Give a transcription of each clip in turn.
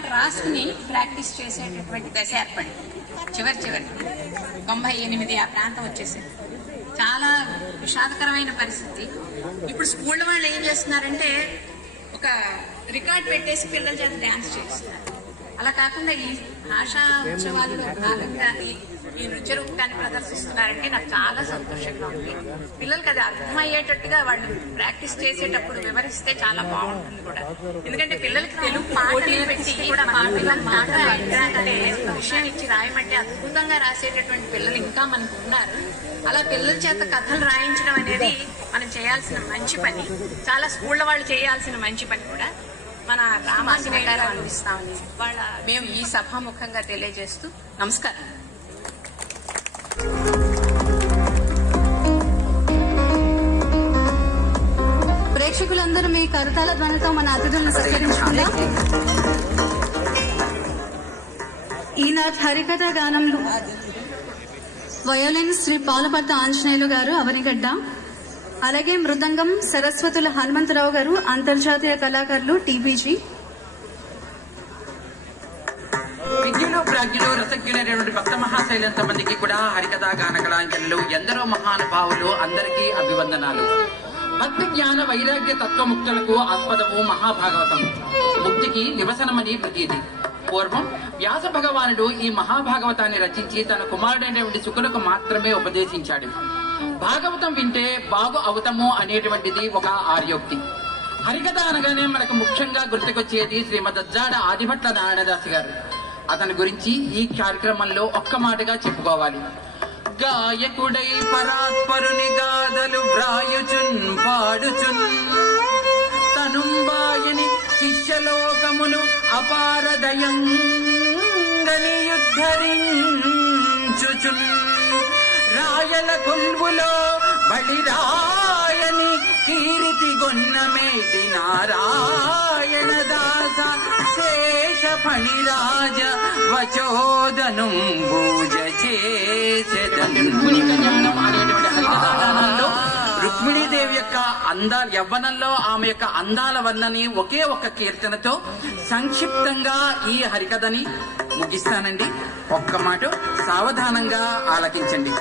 Record రాసుకుని practice చేసేటటువంటి దశ ఏర్పడింది. చివరి 98 ఆ ప్రాంతం వచ్చేసింది. చాలా విషాదకరమైన పరిస్థితి. ఇప్పుడు స్కూల్ వాళ్ళు ఏం చేస్తున్నారంటే ఒక రికార్డ్ పెట్టేసి పిల్లల చేత డ్యాన్స్ చేస్తున్నారు. అలా కాకుండా ఈ భాషా ఉత్సవాల్లో భాగంగా ఈ నృత్య రూపాన్ని ప్రదర్శిస్తున్నారంటే నాకు చాలా సంతోషంగా ఉంది. పిల్లలకి అది అర్థమయ్యేటట్టుగా వాళ్ళు ప్రాక్టీస్ చేసేటప్పుడు వివరిస్తే చాలా బాగుంటుంది కూడా. ఎందుకంటే పిల్లలకి తెలుగు పాటలు పెట్టి కూడా మాట అంటే విషయం ఇచ్చి రాయమంటే అద్భుతంగా రాసేటటువంటి పిల్లలు ఇంకా మనకు ఉన్నారు. అలా పిల్లల చేత కథలు రాయించడం అనేది మనం చేయాల్సిన మంచి పని. చాలా స్కూళ్ళ వాళ్ళు చేయాల్సిన మంచి పని కూడా. మన రామాసిని గారు అందిస్తామని మేము ఈ సభాముఖంగా తెలియజేస్తూ నమస్కారం. ప్రేక్షకులందరూ మీ కరతాళ ధ్వనితో మన అతిథులను సత్కరించుకుందాం. ఈనాటి హరికథ గానంలో వయోలిన్ శ్రీ పాలపర్తి ఆంజనేయులు గారు అవనిగడ్డ, అలాగే మృదంగం సరస్వతుల హనుమంతరావు గారు అంతర్జాతీయ కళాకారులు టీబీజీ. విద్యులు ప్రాజ్ఞులు రసజ్ఞులైనటువంటి భక్త మహాశైలంత మందికి కూడా హరికథా గాన కళాంజనులు ఎందరో మహానుభావులు అందరికీ అభివందనాలు. భక్తి జ్ఞాన వైరాగ్య తత్వముక్తులకు ఆస్పదము మహాభాగవతం. ముక్తికి నివసనమని ప్రతీది. పూర్వం వ్యాస భగవానుడు ఈ మహాభాగవతాన్ని రచించి తన కుమారుడైనటువంటి శుకులకు మాత్రమే ఉపదేశించాడు. భాగవతం వింటే బాగు అవుతాము అనేటువంటిది ఒక ఆర్యోక్తి. హరికథ అనగానే మనకు ముఖ్యంగా గుర్తుకొచ్చేది శ్రీమద్ అజ్జాడ ఆదిభట్ల నారాయణదాసి గారు. అతని గురించి ఈ కార్యక్రమంలో ఒక్క మాటగా చెప్పుకోవాలి. గాయకుడై పరాత్పరుని గాథలు వ్రాయుచున్ పాడుచున్ తనుంబాయని శిష్యలోకమును అపారదయంగని యుద్ధరించుచున్ రాయల కొల్వులో బలిరాయని కీర్తి గొన్నమేటి నారాయణ దాస శేష ఫణిరాజ వచోదను భూజ చేసేదను. రుక్మిణీదేవి యొక్క అందాలు యవ్వనంలో ఆమె యొక్క అందాల వర్ణని ఒకే ఒక్క కీర్తనతో సంక్షిప్తంగా ఈ హరికథని ముగిస్తానండి. ఒక్క మాట సావధానంగా ఆలకించండి.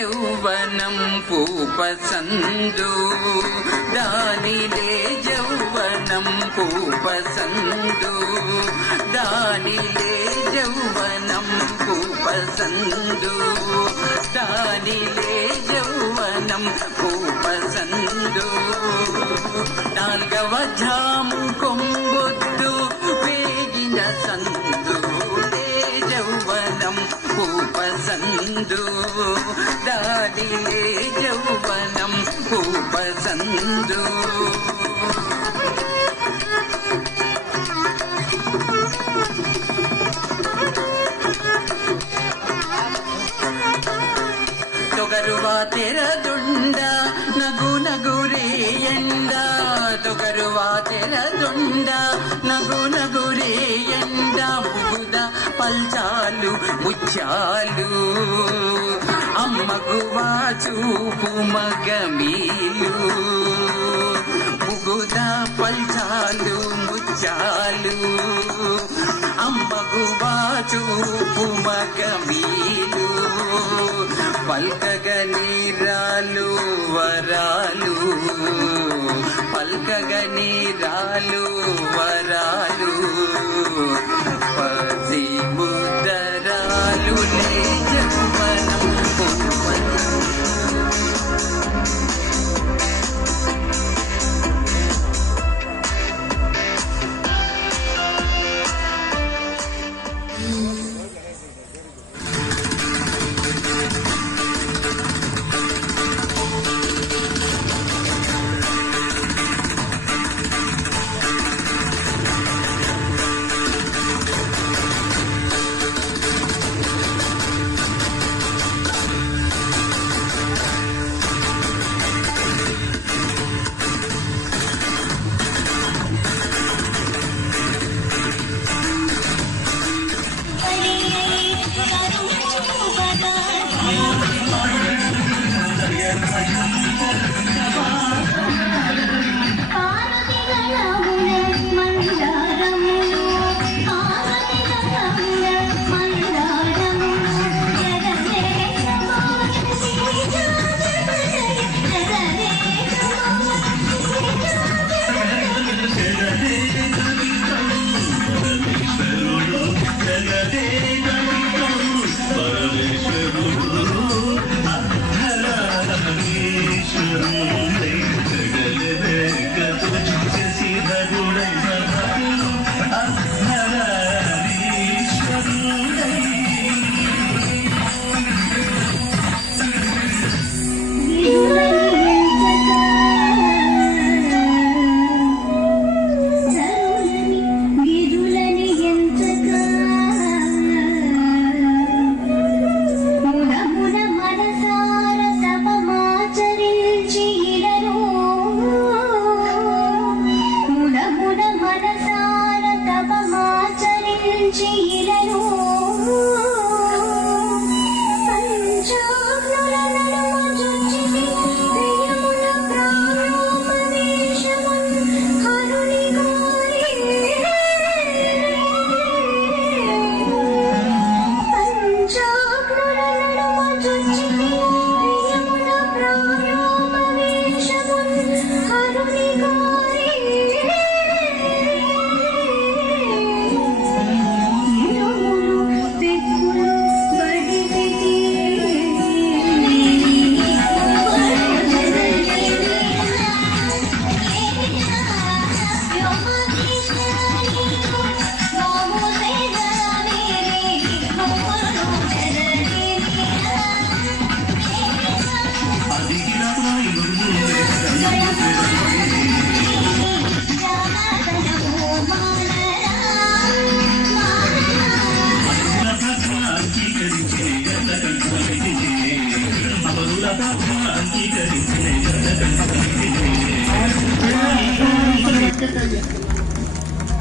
యౌవనం పూపసందు దానిలే యౌవనం పూపసందు దానిలే యౌవనం పూపసందు దానిలే యౌవనం పూపసందు నాల్గవ జాము కొంబొద్దు వేగిన సందు యౌవనం పూపసందు దానిలే యౌవనం పూపసందు తొగరువా తెరదుండ నగు నగురేయండ తొగరువా తెరదుండ నగు నగురేయండ బుగుద పల్చాలు ముచ్చాలు అమ్మగువా చూపు మగమీలు బుగుద పల్చాలు ముచ్చాలు అమ్మగువా చూపు మగమీలు పల్కగనీరాలు వరాలు పల్కగనీరాలు వరాలు పసి ముద్దరాలు లేజవనం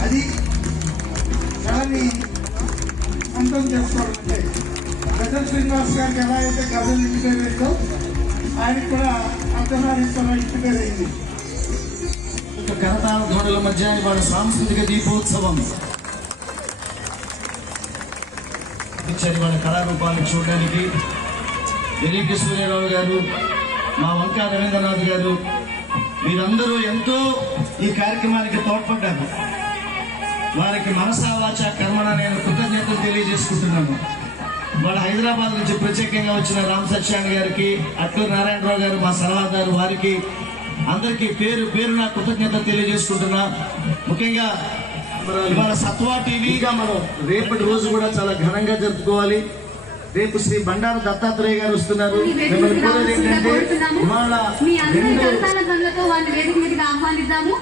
అది దాన్ని అంతం చేసుకోవాలంటే గజల్ శ్రీనివాస్ గారికి ఎలా అయితే గజల్ ఇంటి పేరు అయిందో ఆయనకు కూడా అర్ధనారీశ్వర ఇంటి పేరు అయింది. కరతాళ ధ్వనుల మధ్య ఇవాళ సాంస్కృతిక దీపోత్సవం ఇచ్చారు. ఇవాళ కళారూపాలను చూడడానికి దిలీప్ సూర్యారావు గారు, మా వంకా రవీంద్రనాథ్ గారు, మీరందరూ ఎంతో ఈ కార్యక్రమానికి తోడ్పడ్డారు. వారికి మనసా వాచ కర్మణ నేను కృతజ్ఞతలు తెలియజేసుకుంటున్నాను. వాళ్ళ హైదరాబాద్ నుంచి ప్రత్యేకంగా వచ్చిన రామ్ సత్యాన్ గారికి, అట్లూరు నారాయణరావు గారు మా సలహాదారు, వారికి అందరికీ పేరు పేరున కృతజ్ఞత తెలియజేసుకుంటున్నా. ముఖ్యంగా ఇవాళ సత్వా టీవీగా మనం రేపటి రోజు కూడా చాలా ఘనంగా జరుపుకోవాలి. రేపు శ్రీ బండారు దత్తాత్రేయ గారు వస్తున్నారు. మిమ్మల్ని కోరేది ఏంటంటే ఇవాళ ఆహ్వానిద్దాము.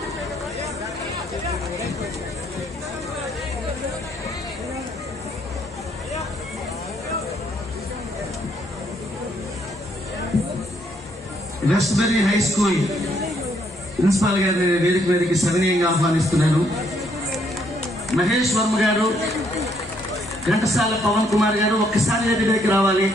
వెస్ట్బరీ హై స్కూల్ ప్రిన్సిపాల్ గారి వేదిక మీదకి సవినయంగా ఆహ్వానిస్తున్నారు. మహేష్ వర్మ గారు, ఘంటసాల పవన్ కుమార్ గారు ఒక్కసారి వేదిక మీదకి రావాలి.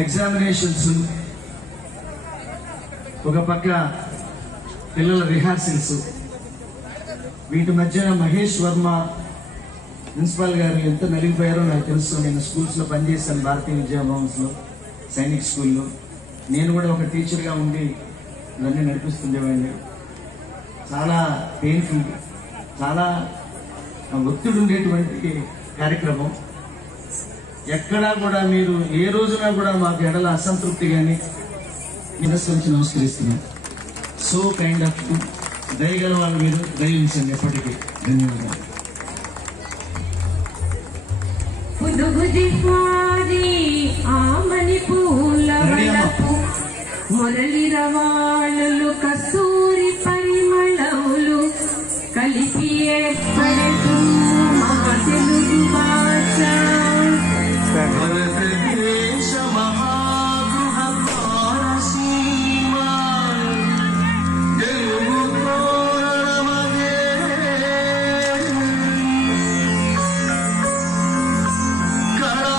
ఎగ్జామినేషన్స్ ఒక పక్క, పిల్లల రిహార్సల్స్, వీటి మధ్య మహేష్ వర్మ ప్రిన్సిపాల్ గారు ఎంత నలిగిపోయారో నాకు తెలుసు. నేను స్కూల్స్ లో పనిచేశాను, భారతీయ విద్యాభవన్స్ లో, సైనిక్ స్కూల్లో. నేను కూడా ఒక టీచర్గా ఉండి ఇవన్నీ నడిపిస్తుండేవాడిని. చాలా పెయిన్ఫుల్, చాలా ఒత్తిడి ఉండేటువంటి కార్యక్రమం. ఎక్కడా కూడా మీరు ఏ రోజున కూడా మాకు ఎడల అసంతృప్తి కానీ నిరసరించి నమస్కరిస్తున్నాం. సో కైండ్ ఆఫ్ దయగల వాళ్ళు మీరు దయించండి ఎప్పటికీ. ధన్యవాదాలు. మురళి రవాణులు కస్తూరి పరిమళములు కలిపి ఏర్పడకు మా తెలుగు భాష. కళా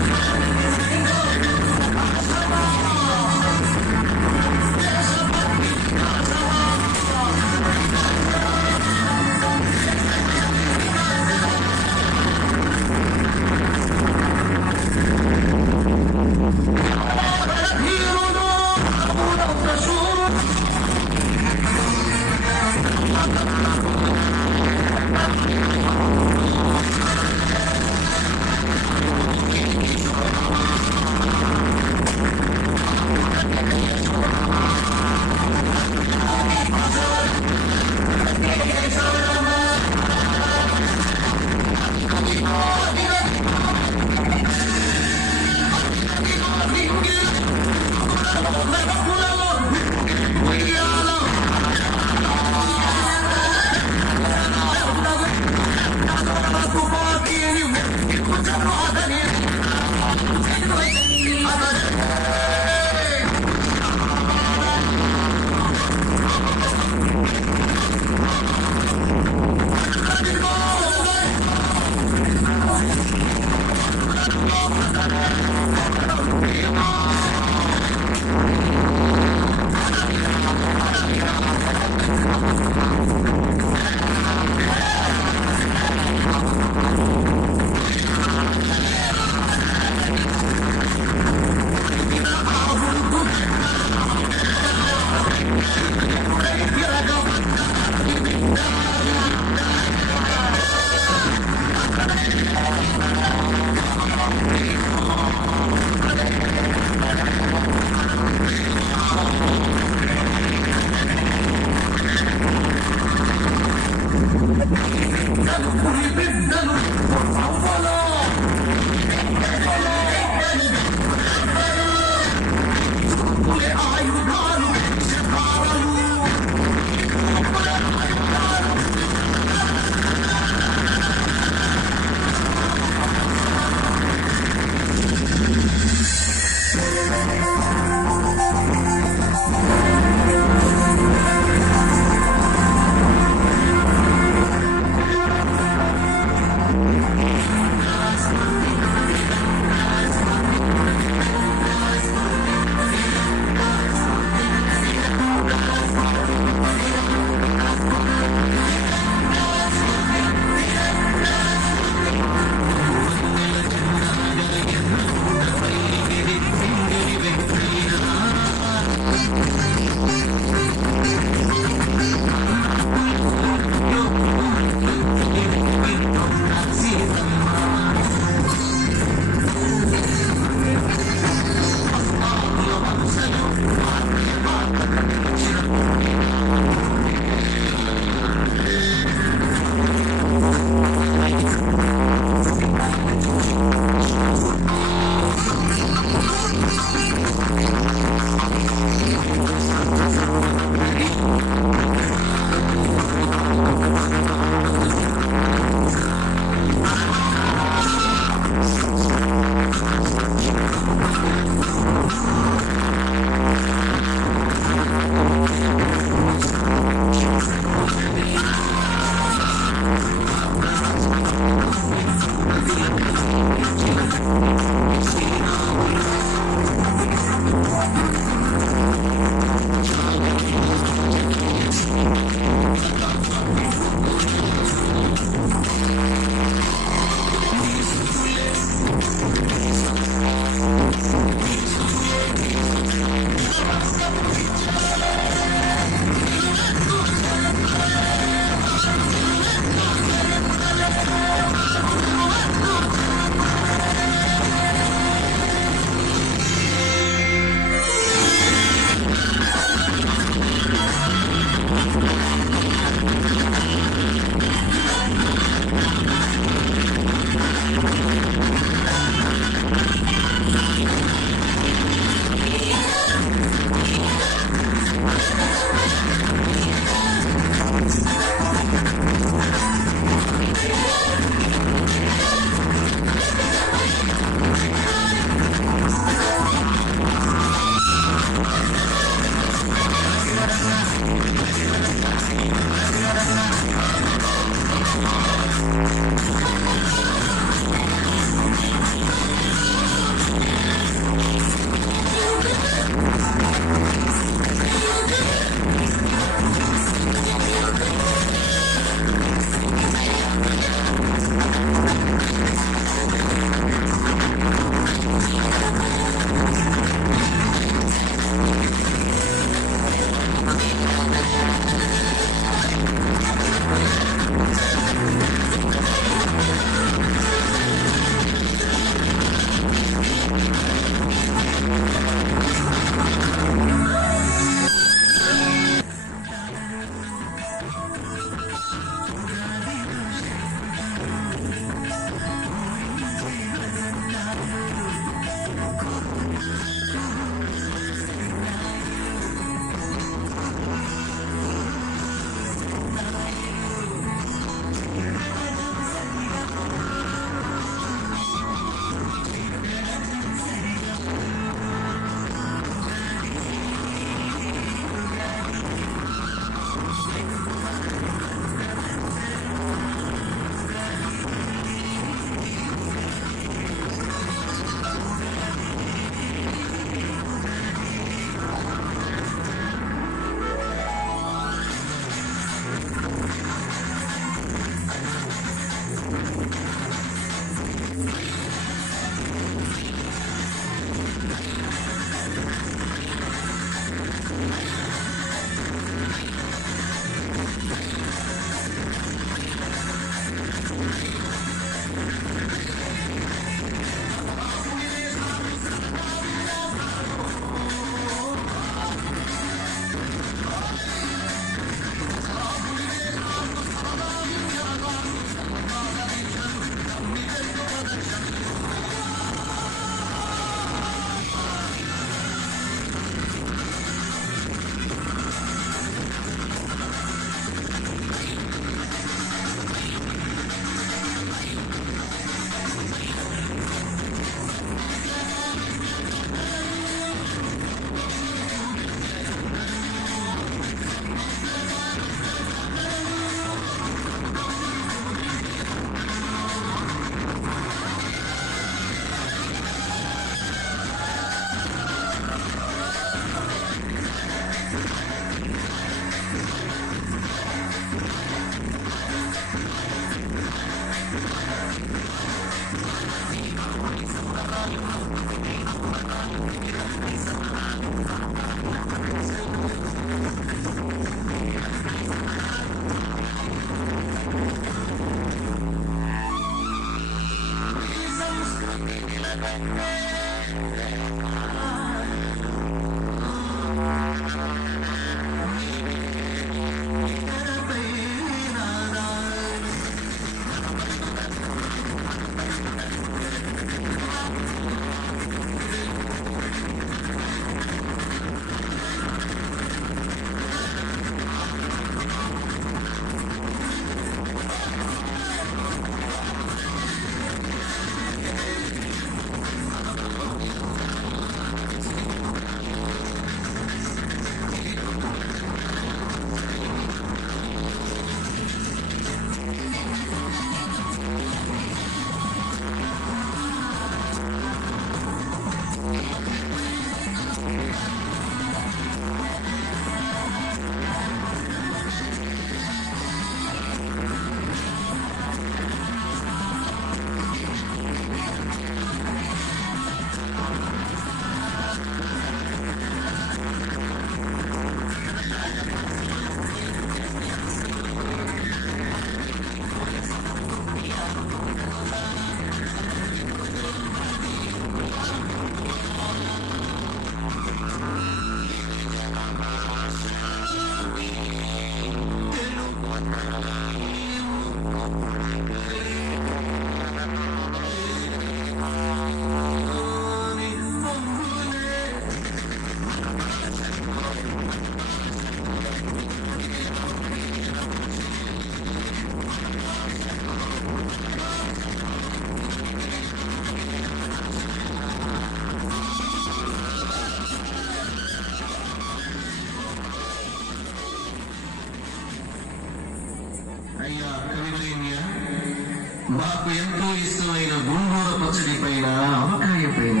మాకు ఎంతో ఇష్టమైన గోంగూర పచ్చడి పైన ఆవకాయ పైన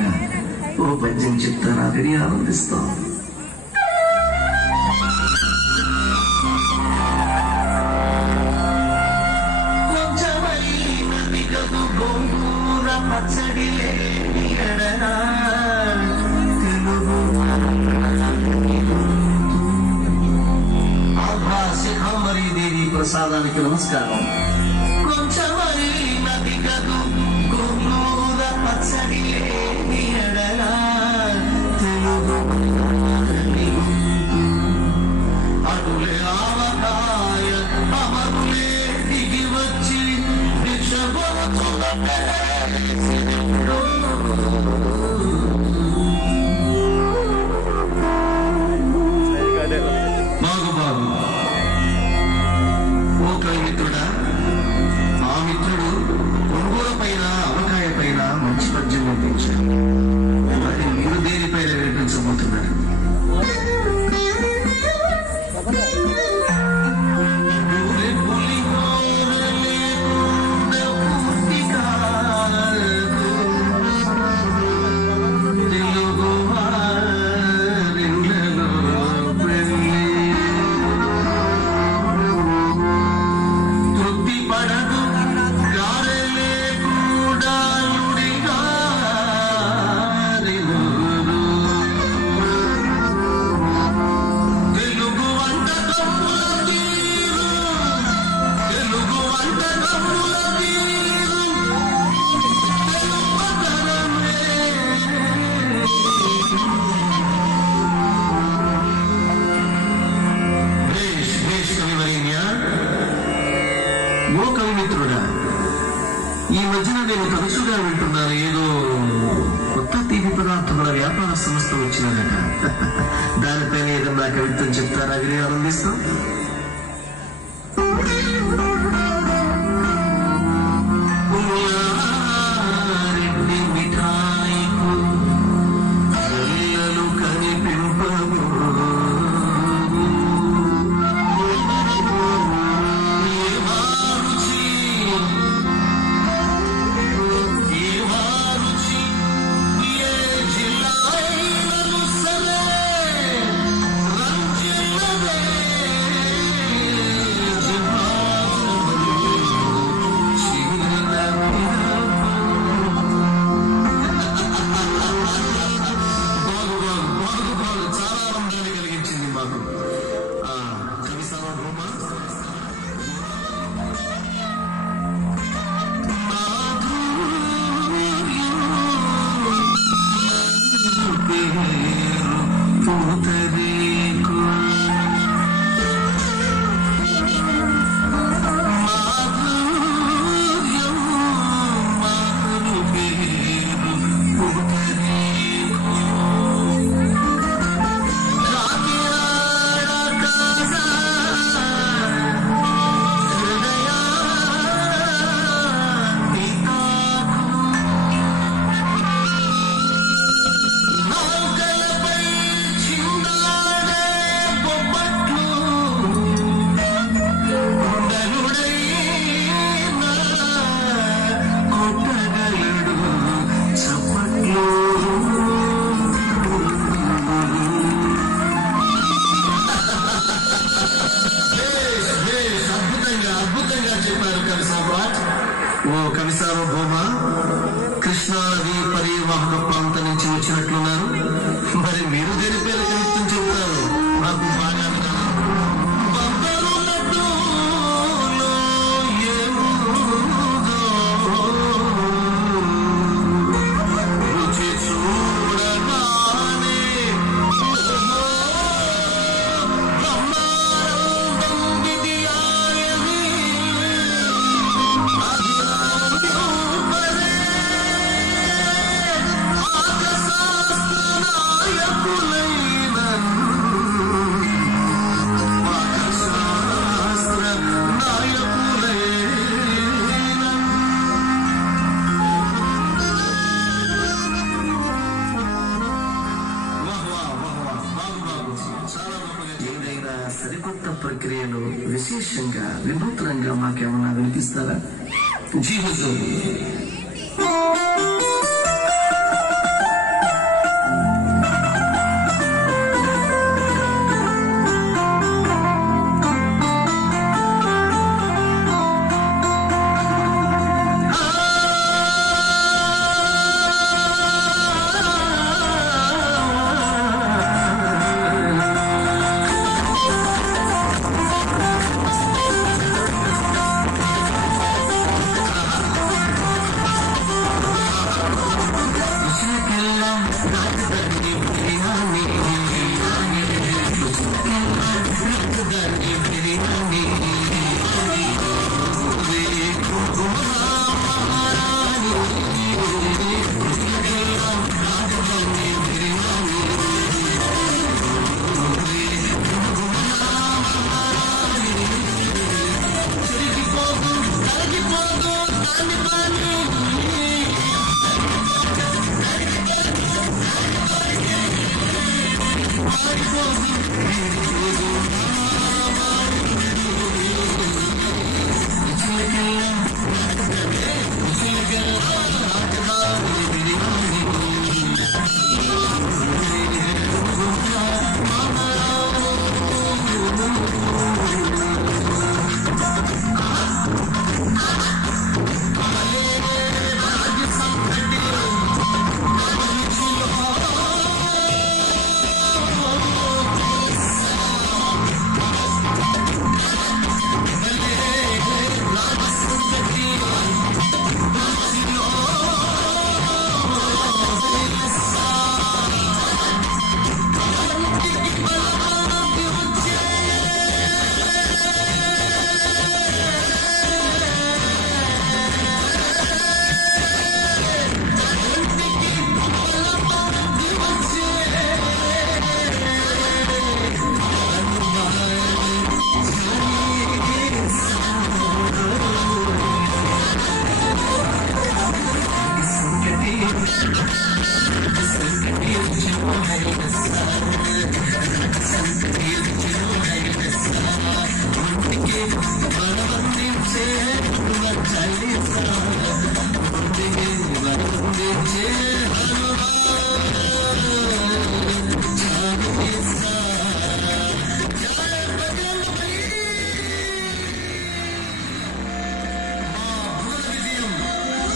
ఓ పద్యం చెప్తారా విని ఆనందిస్తాం. కొంచెమైనది గదు గోంగూర పచ్చడి శిఖాంబరీ దేవి ప్రసాదానికి నమస్కారం. కొంచెమైనది గదు గోంగూర పచ్చడి తెలుగు అటులే ఆవకాయ అమరులే దిగి వచ్చి బాగు బాగు. ఓ కవిమిత్రుడా, మా మిత్రుడు గోంగూర పైన ఆవకాయ పైన మంచి పద్యం వినిపించారు. మరి మీరు దేనిపైన వినిపించబోతున్నారు? ఓ కవిమిత్రుడా, ఈ మధ్యన నేను తరచుగా వింటున్నాను, ఏదో కొత్త తీపి పదార్థముల వ్యాపార సంస్థ వచ్చినదట. దానిపైన ఏదన్నా కవిత్వం చెప్తారా? విని ఆనందిస్తాం. కృష్ణానది పరివాహక ప్రాంతం నుంచి వచ్చినట్లున్నారు. మరి మీరు దేని పేరు కీర్తన చెబుతారు? నాకు బాగా సరికొత్త ప్రక్రియలు విశేషంగా వినూత్నంగా మాకేమన్నా వినిపిస్తారా? జీవితం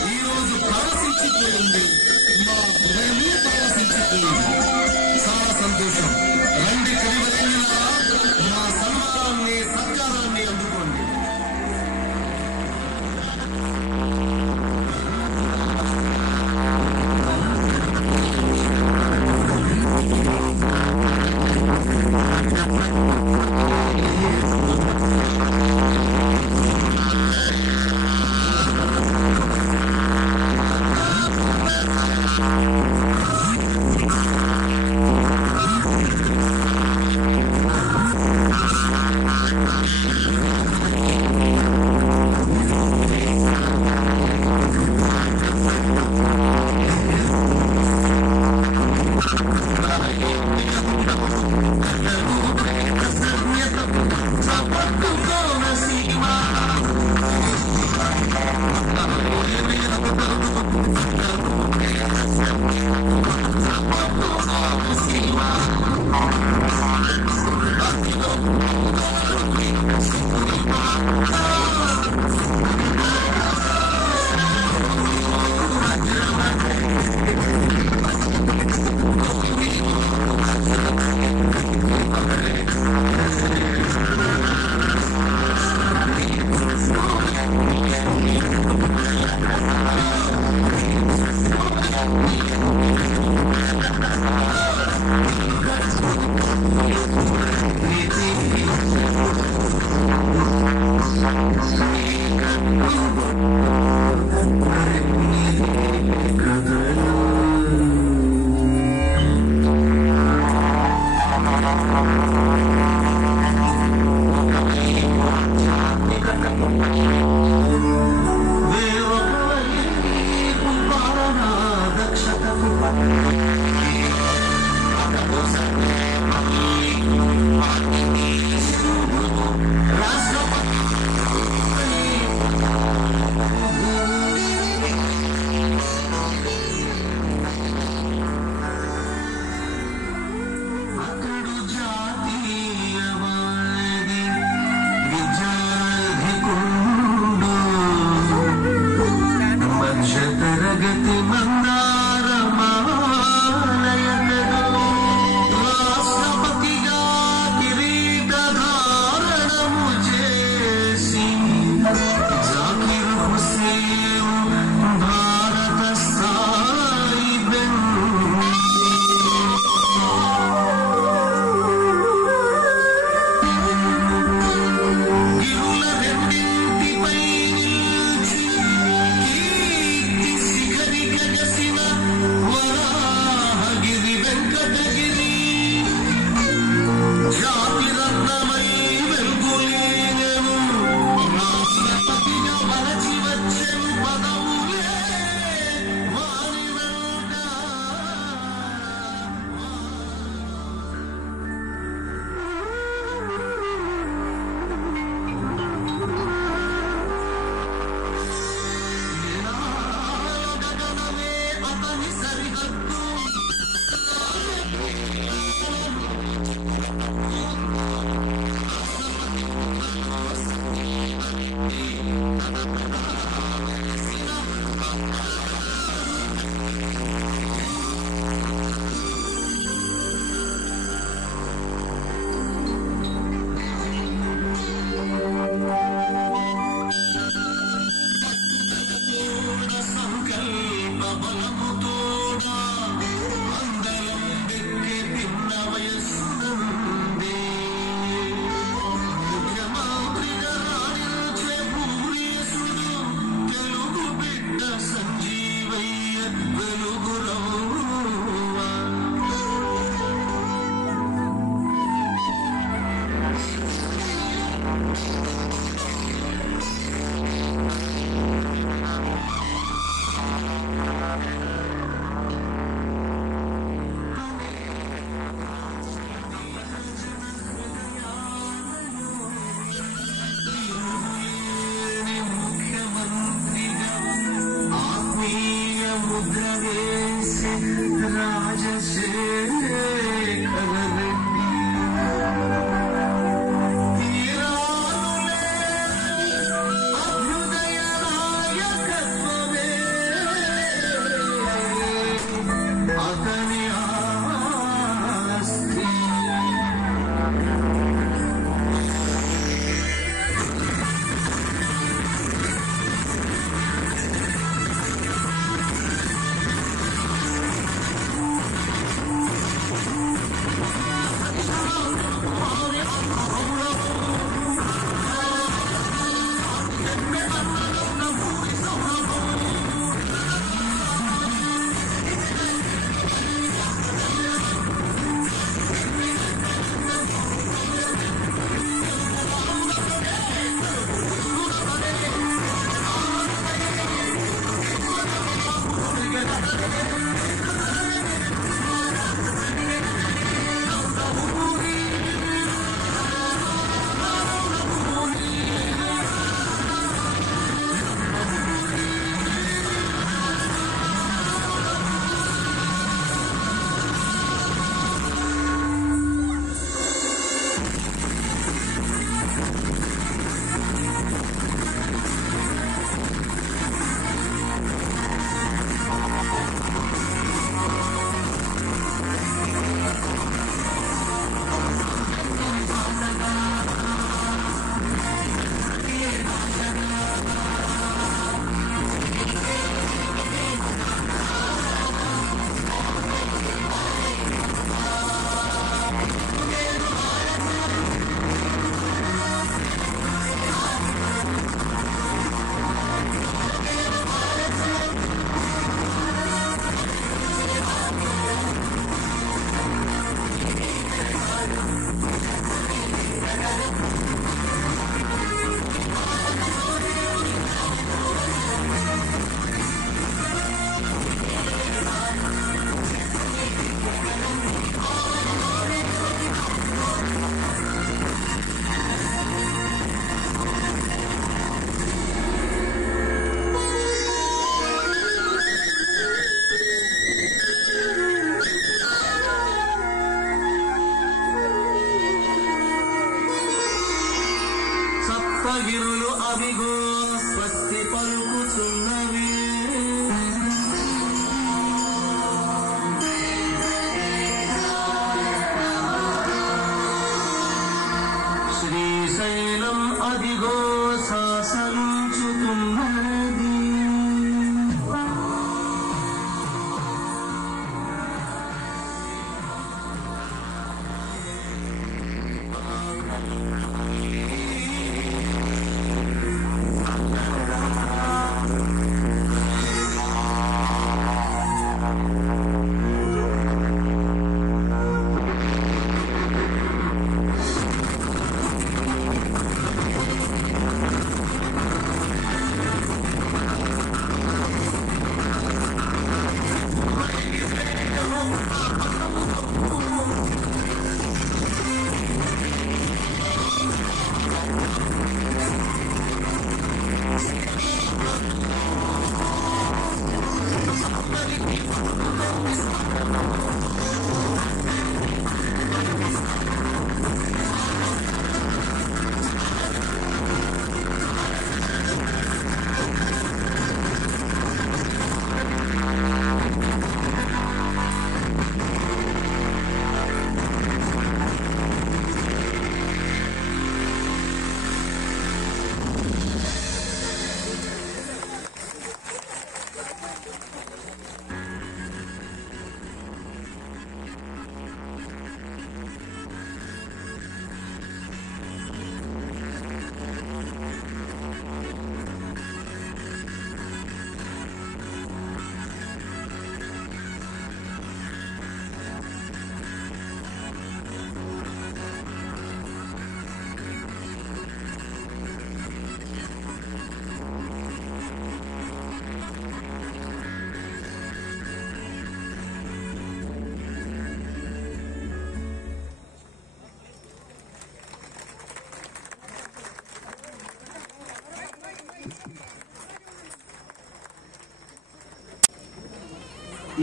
ఈ రోజు ప్రవశించిపోయింది.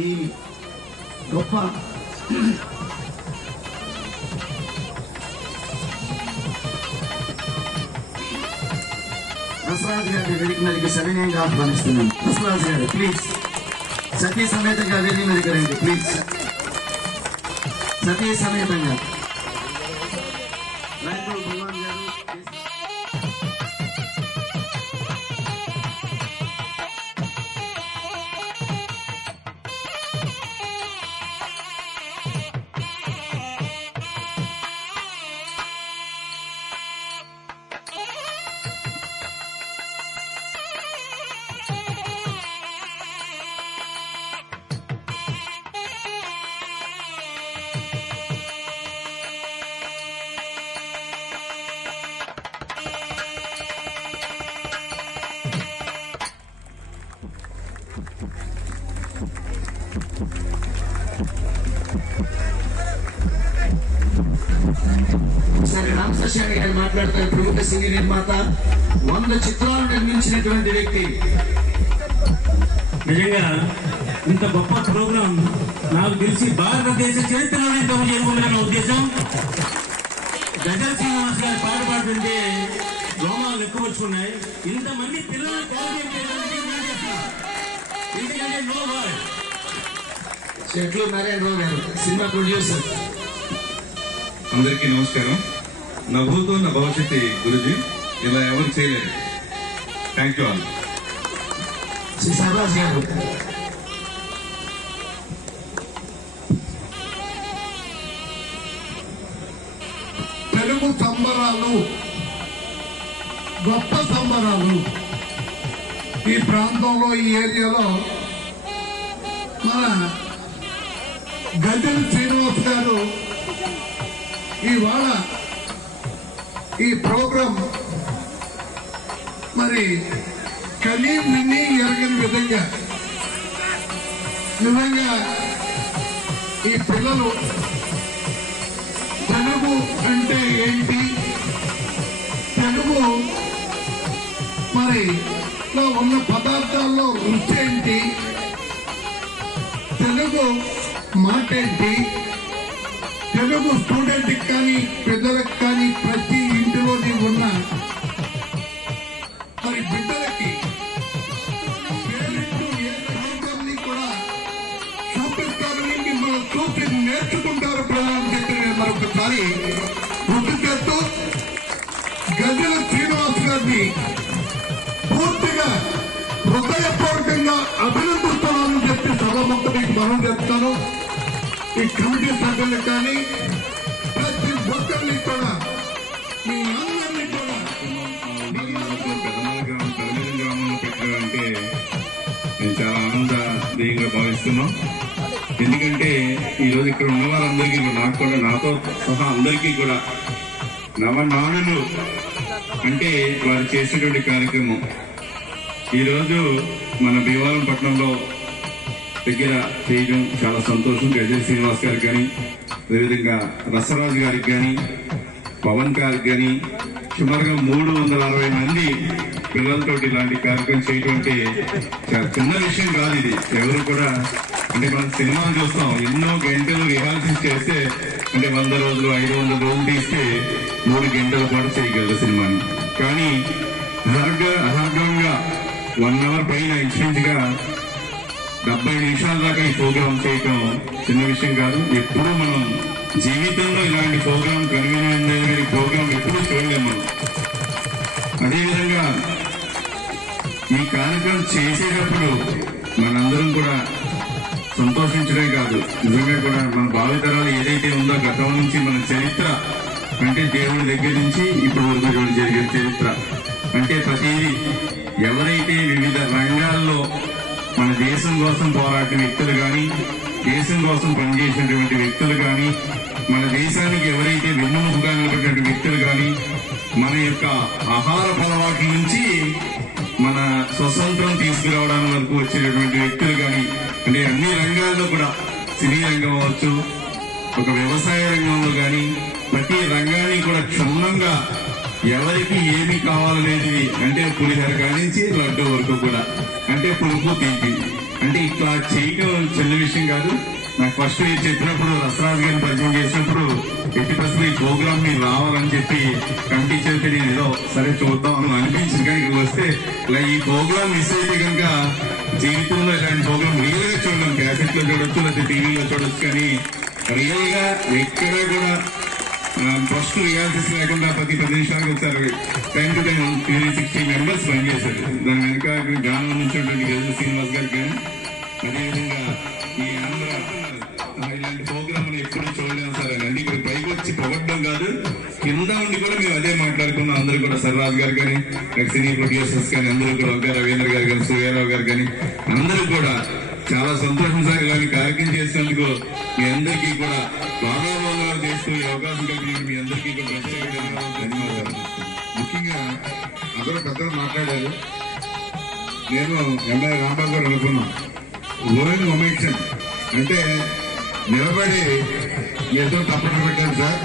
ఈ గొప్ప బసవరాజు గారి వేదిక మీదకి సవినయంగా ఆహ్వానిస్తున్నాను. బసవరాజు గారు ప్లీజ్ సతీ సమేతంగా వేదిక మీదకి రండి. ప్లీజ్ సతీ సమేతంగా భగవాన్ గారు. రామశశాని గారు మాట్లాడతారు. ప్రముఖ సినీ నిర్మాత, 100 చిత్రాలు నిర్మించినటువంటి వ్యక్తి. నిజంగా ఇంత గొప్ప ప్రోగ్రాం నాకు తెలిసి భారతదేశ చరిత్రలో ఇంతకు జరుగుతుందన్న ఉద్దేశం. గజల్ శ్రీనివాస్ గారి పాట పాడుతుంటే రోమాలు ఎక్కువ వచ్చుకున్నాయి. ఇంతమంది పిల్లలు ఎందుకంటే నో వర్డ్. చెట్లు నారాయణరావు గారు సినిమా ప్రొడ్యూసర్. అందరికీ నమస్కారం. నా భూతో నా భవిష్యత్తు గురుజీ, ఇలా ఎవరు చేయలేరు. Thank you all. Shri Sarraj గారు. తెలుగు సంబరాలు, గొప్ప సంబరాలు ఈ ప్రాంతంలో, ఈ ఏరియాలో మన గజల్ శ్రీనివాస్ గారు ఇవాళ ఈ ప్రోగ్రాం మరి కనీ విని ఎరగని విధంగా నిజంగా ఈ పిల్లలు తెలుగు అంటే ఏంటి, తెలుగు మరి లో ఉన్న పదార్థాల్లో రుచి ఏంటి, తెలుగు మాట ఏంటి, తెలుగు స్టూడెంట్కి కానీ పెద్దలకు కానీ ప్రతి ఇంటిలోని ఉన్న మరి బిడ్డలకి పేరెంట్స్ ఏ రకంగా కూడా చూపిస్తారని మిమ్మల్ని చూసి నేర్చుకుంటారు ప్రజలని చెప్పి నేను మరొకసారి గుర్తు చేస్తూ గజల శ్రీనివాస్ గారిని పూర్తిగా హృదయపూర్వకంగా అభినందిస్తున్నానని చెప్పి సభాముఖుడికి మనం చెప్తాను. ఈ కమిటీ సభ్యులు కానీ ప్రతి ఒక్కరిని కూడా మీ అందరినీ కూడా పెద్దమల గ్రామం తలమిరం గ్రామంలో పెట్టారంటే నేను చాలా ఆనందనీయంగా భావిస్తున్నాం. ఎందుకంటే ఈరోజు ఇక్కడ ఉన్న వారందరికీ నాకు కూడా, నాతో సహా అందరికీ కూడా నవనానులు అంటే వారు చేసేటువంటి కార్యక్రమం ఈరోజు మన భీమవరం పట్టణంలో దగ్గర చేయడం చాలా సంతోషం. గజల్ శ్రీనివాస్ గారికి కానీ, అదేవిధంగా రసరాజు గారికి కానీ, పవన్ గారికి కానీ సుమారుగా 360 మంది పిల్లలతోటి ఇలాంటి కార్యక్రమం చేయడం అంటే చాలా చిన్న విషయం కాదు. ఇది ఎవరు కూడా అంటే మనం సినిమాలు చూస్తాం, ఎన్నో గంటలు రిహార్సల్స్ చేస్తే అంటే 100 రోజులు 500 రోజులు తీస్తే 3 గంటల పాటు చేయగలరు సినిమాని. కానీ అహర్గంగా 1 అవర్ పైన ఇన్స్టెంట్గా 70 నిమిషాల దాకా ఈ ప్రోగ్రామ్ చేయటం చిన్న విషయం కాదు. ఎప్పుడూ మనం జీవితంలో ఇలాంటి ప్రోగ్రామ్ కన్వీనియన్ ప్రోగ్రామ్ ఎప్పుడూ చూడలేము మనం. అదేవిధంగా ఈ కార్యక్రమం చేసేటప్పుడు మనందరం కూడా సంతోషించడమే కాదు, నిజంగా కూడా మన భావితరాలు ఏదైతే ఉందో గతం నుంచి మన చరిత్ర అంటే దేవుడి దగ్గర నుంచి ఇప్పుడు వరకు జరిగే చరిత్ర అంటే ప్రతిదీ ఎవరైతే వివిధ రంగాల్లో మన దేశం కోసం పోరాడిన వ్యక్తులు కానీ, దేశం కోసం పనిచేసినటువంటి వ్యక్తులు కానీ, మన దేశానికి ఎవరైతే వెన్నుముకగా నిలబడినటువంటి వ్యక్తులు కానీ, మన యొక్క ఆహార అలవాట్ల నుంచి మన స్వతంత్రం తీసుకురావడానికి వరకు వచ్చేటటువంటి వ్యక్తులు కానీ, అంటే అన్ని రంగాల్లో కూడా సినీ రంగం అవ్వచ్చు, ఒక వ్యవసాయ రంగంలో కానీ ప్రతి రంగాన్ని కూడా క్షుణ్ణంగా ఎవరికి ఏమి కావాలనేది అంటే పులిహోర కానించి లడ్డు వరకు కూడా అంటే పులుపు తీపి అంటే ఇట్లా చేయటం చిన్న విషయం కాదు. నాకు ఫస్ట్ మీరు చెప్పినప్పుడు రసరాజు గారిని పరిచయం చేసినప్పుడు ఎట్టి పరిస్థితులు ఈ ప్రోగ్రామ్ మీరు రావాలని చెప్పి కమిటీ చెప్తే నేను ఏదో సరే చూద్దాం అని అనిపించింది. కానీ ఇక్కడ వస్తే ఇలా ఈ ప్రోగ్రామ్ మిస్ అయితే కనుక జీవితంలో ఇలాంటి ప్రోగ్రామ్ రియల్ గా చూడడం, క్యాసెట్ లో చూడొచ్చు లేకపోతే టీవీలో చూడొచ్చు, కానీ రియల్ గా ఎక్కడ కూడా ఫస్ట్ రియాలిటీస్ లేకుండా ప్రతి 10 నిమిషాలకు ఒకసారి 10 to 10 360 మెంబర్స్ పనిచేశారు. దాని వెనుక గానం నుంచినటువంటి గజల్ శ్రీనివాస్ గారు కానీ, అదేవిధంగా ఈ ఆంధ్ర ఇలాంటి ప్రోగ్రామ్ ఎప్పుడు చూడలేము సార్ అని. అంటే ఇక్కడ పైకి వచ్చి పొగడ్డం కాదు, కింద ఉండి కూడా మేము అదే మాట్లాడుకున్నాం. అందరూ కూడా సర్రాజ్ గారు కానీ, సినీ ప్రొడ్యూసర్స్ కానీ అందరూ కూడా ఒకే రవీంద్ర గారు కానీ, సూర్యారావు గారు కానీ అందరూ కూడా చాలా సంతోషం సార్. ఇలాంటి కార్యక్రమం చేసినందుకు మీ అందరికీ కూడా బాధాభావాలు చేస్తూ ఈ అవకాశం కలిగిన మీ అందరికీ కూడా ప్రత్యేక ధన్యవాదాలు. ముఖ్యంగా అందరూ పెద్దలు మాట్లాడారు. నేను ఎంఐ రాంబాబు గారు అనుకున్నాను, ఓన్ ఒమేషన్ అంటే నిలబడి ఎంతో తప్పట్లు పెట్టారు సార్.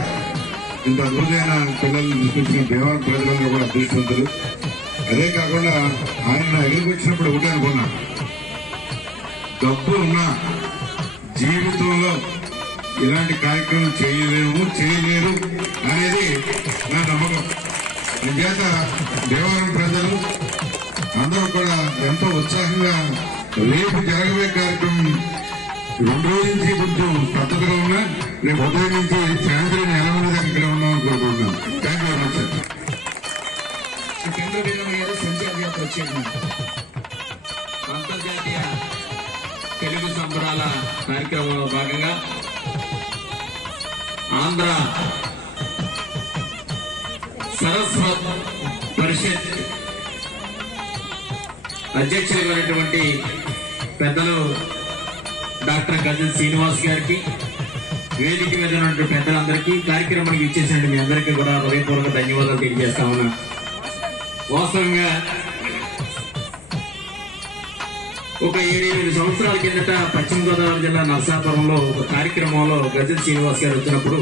ఇంత అద్భుతమైన పిల్లల్ని తీసుకొచ్చిన దేవాలయ ప్రజలందరూ కూడా అదృష్టవంతులు. అదే కాకుండా ఆయన ఎదురుకు వచ్చినప్పుడు ఒకటే అనుకున్నా, డబ్బు ఉన్నా జీవితంలో ఇలాంటి కార్యక్రమం చేయలేరు అనేది నా నమ్మకం. అందుచేత దేవాలయం ప్రజలు అందరూ కూడా ఎంతో ఉత్సాహంగా రేపు జరగబోయే కార్యక్రమం 2 రోజుల నుంచి కొంచెం పద్ధతిగా ఉన్నా రేపు ఉదయం నుంచి సాయంత్రం 8 దాకా ఇక్కడ ఉన్నామని కోరుకుంటున్నాను. Thank you very much sir. Chandrabiramma గారు సంచార యాత్ర వచ్చేది అంతర్జాతీయ తెలుగు సంబరాల కార్యక్రమంలో భాగంగా ఆంధ్ర సరస్వత్ పరిషత్ అధ్యక్షులైనటువంటి పెద్దలు డాక్టర్ గజల్ శ్రీనివాస్ గారికి, వేదిక మీద ఉన్నటువంటి పెద్దలందరికీ, కార్యక్రమానికి ఇచ్చేసినట్టు మీ అందరికీ కూడా హృదయపూర్వక ధన్యవాదాలు తెలియజేస్తా ఉన్నా. వాస్తవంగా ఒక 7-8 సంవత్సరాల కిందట పశ్చిమ గోదావరి జిల్లా నరసాపురంలో ఒక కార్యక్రమంలో గజల్ శ్రీనివాస్ గారు వచ్చినప్పుడు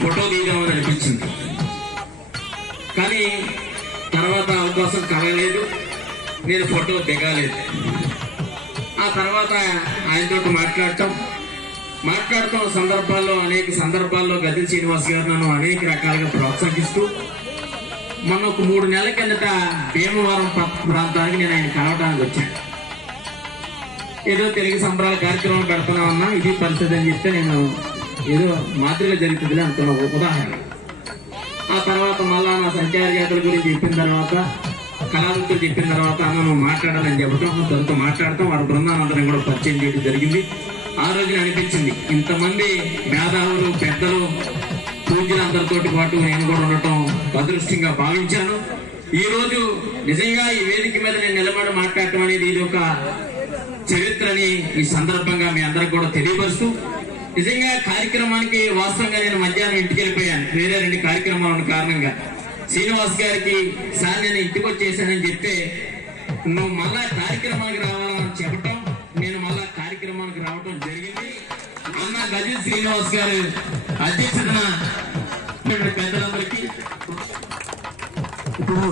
ఫోటో తీయదామని అనిపించింది. కానీ తర్వాత అవకాశం కలగలేదు, నేను ఫోటో దిగలేదు. ఆ తర్వాత ఆయనతో మాట్లాడటం సందర్భాల్లో అనేక సందర్భాల్లో గజల్ శ్రీనివాస్ గారు నన్ను అనేక రకాలుగా ప్రోత్సహిస్తూ మొన్న ఒక 3 నెలల కిందట భీమవరం ప్రాంతానికి నేను ఆయన కలవడానికి వచ్చాను. ఏదో తెలుగు సంబరాల కార్యక్రమం పెడుతున్నామన్నా, ఇది పరిస్థితి అని చెప్తే నేను ఏదో మాదిరిగా జరుగుతుంది అనుకున్న ఉదాహరణ. ఆ తర్వాత మళ్ళా నా సంచార జాతర గురించి చెప్పిన తర్వాత, కళావృత్తులు చెప్పిన తర్వాత అన్న నువ్వు మాట్లాడాలని చెప్పడం, తనతో మాట్లాడటం, వారి బృందానందరం కూడా పరిచయం చేయడం జరిగింది. ఆ రోజున అనిపించింది ఇంతమంది మేధావులు పెద్దలు పూజ్యులందరితో పాటు నేను కూడా ఉండటం అదృష్టంగా భావించాను. ఈ రోజు నిజంగా ఈ వేదిక మీద నేను నిలబడి మాట్లాడటం అనేది ఇది ఒక చరిత్రని ఈ సందర్భంగా మీ అందరికి కూడా తెలియపరుస్తూ, నిజంగా కార్యక్రమానికి వాస్తవంగా నేను మధ్యాహ్నం ఇంటికి వెళ్ళిపోయాను. వేరే 2 కార్యక్రమాల కారణంగా శ్రీనివాస్ గారికి సార్ నేను ఇంటికి వచ్చేసానని చెప్తే, నువ్వు మళ్ళా కార్యక్రమానికి రావాలని చెప్పటం, నేను మళ్ళా కార్యక్రమానికి రావటం జరిగింది. అన్న గజల్ శ్రీనివాస్ గారు అధ్యక్షతన పెద్దలందరికీ ఇప్పుడు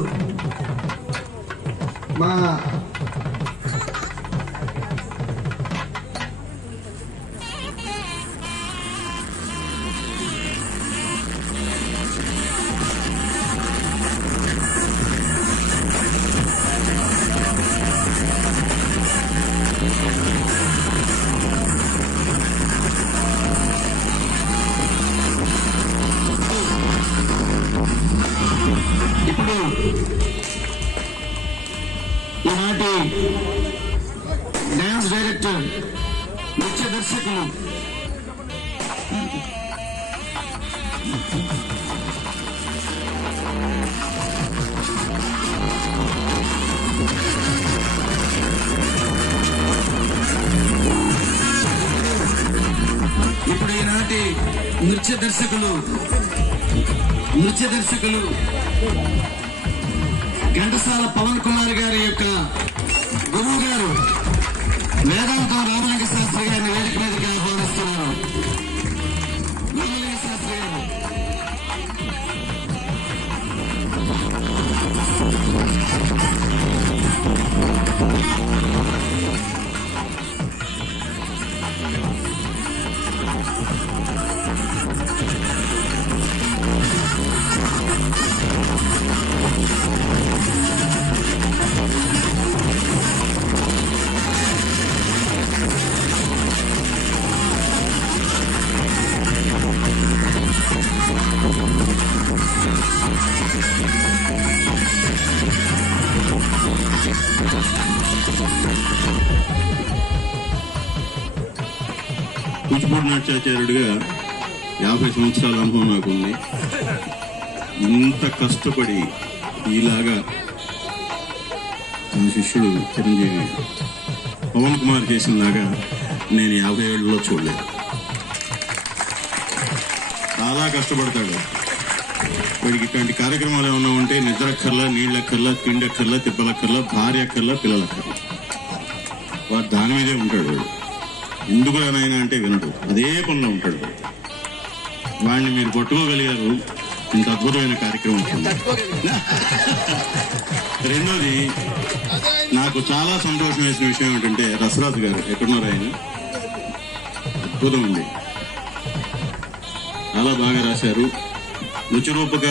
దర్శకులు ఇప్పుడు ఈనాటి నృత్య దర్శకులు ఘంటసాల పవన్ కుమార్ గారి యొక్క గురువు గారు వేదాంతం రామలింగ శాస్త్రి గారిని వేదిక మీదకి ఆహ్వానిస్తున్నారు. రామలింగ శాస్త్రి గారు కూచిపూడి నాట్యాచార్యుడిగా 50 సంవత్సరాల అనుభవం నాకుంది. ఇంత కష్టపడి ఈలాగా నా శిష్యుడు చిరంజీవి పవన్ కుమార్ చేసినలాగా నేను 50 ఏళ్ళలో చూడలేదు. చాలా కష్టపడతాడు. వాడికి ఇట్లాంటి కార్యక్రమాలు ఏమన్నా ఉంటే నిద్రక్కర్లా, నీళ్ళక్కర్లా, తిండక్కర్లా, తిప్పలక్కర్లా, భార్య అక్కర్లా, పిల్లలక్కర్లా. వాడు దాని మీదే ఉంటాడు. ఎందుకు రానాయన అంటే వినడు, అదే పనిలో ఉంటాడు. వాడిని మీరు పట్టుకోగలిగారు, ఇంత అద్భుతమైన కార్యక్రమం. రెండోది, నాకు చాలా సంతోషం వేసిన విషయం ఏంటంటే రసరాజు గారు ఎక్కడున్నారు, ఆయన అద్భుతం ఉంది, చాలా బాగా రాశారు. నృత్యరూపక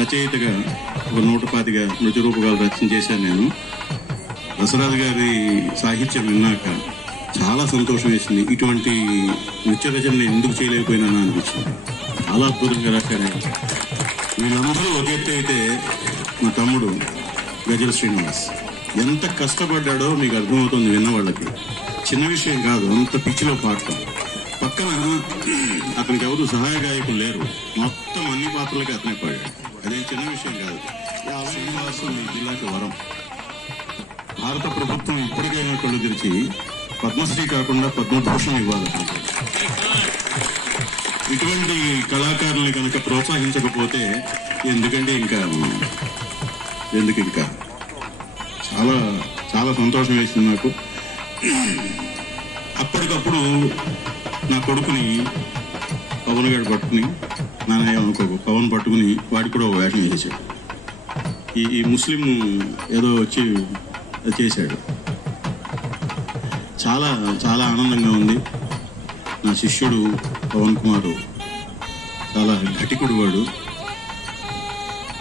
రచయితగా ఒక 125 నృత్యరూపకాలు రచన చేశాను నేను. రసరాజు గారి సాహిత్యం విన్నాక చాలా సంతోషం వేసింది. ఇటువంటి నృత్య రచనలు ఎందుకు చేయలేకపోయినా అనిపించింది. చాలా అద్భుతంగా రాశారు ఆయన. వీళ్ళందరూ ఒక ఎత్తు అయితే మా తమ్ముడు గజల్ శ్రీనివాస్ ఎంత కష్టపడ్డాడో మీకు అర్థమవుతుంది విన్న వాళ్ళకి. చిన్న విషయం కాదు, అంత పిచ్చిలో పాడటం. పక్కన అతనికి ఎవరు సహాయ గాయకులు లేరు, మొత్తం అన్ని పాత్రలకి అతనే పాడాడు. అదే చిన్న విషయం కాదు. ఆ శ్రీనివాసం ఈ జిల్లాకి వరం. భారత ప్రభుత్వం ఇప్పటికైనా కళ్ళు తెరిచి పద్మశ్రీ కాకుండా పద్మభూషణ్ ఇవ్వాలి. ఇటువంటి కళాకారుల్ని కనుక ప్రోత్సహించకపోతే ఎందుకంటే ఎందుకు ఇంకా చాలా చాలా సంతోషం వేసింది నాకు. అప్పటికప్పుడు నా కొడుకుని పవన్ గారు పట్టుకుని, నాన్నయ్య అనుకోకు, పవన్ పట్టుకుని వాడికి కూడా ఒక వేషం వేసాడు. ఈ ముస్లిం ఏదో వచ్చి చేశాడు. చాలా చాలా ఆనందంగా ఉంది. నా శిష్యుడు పవన్ కుమారు చాలా ఘటికుడు. వాడు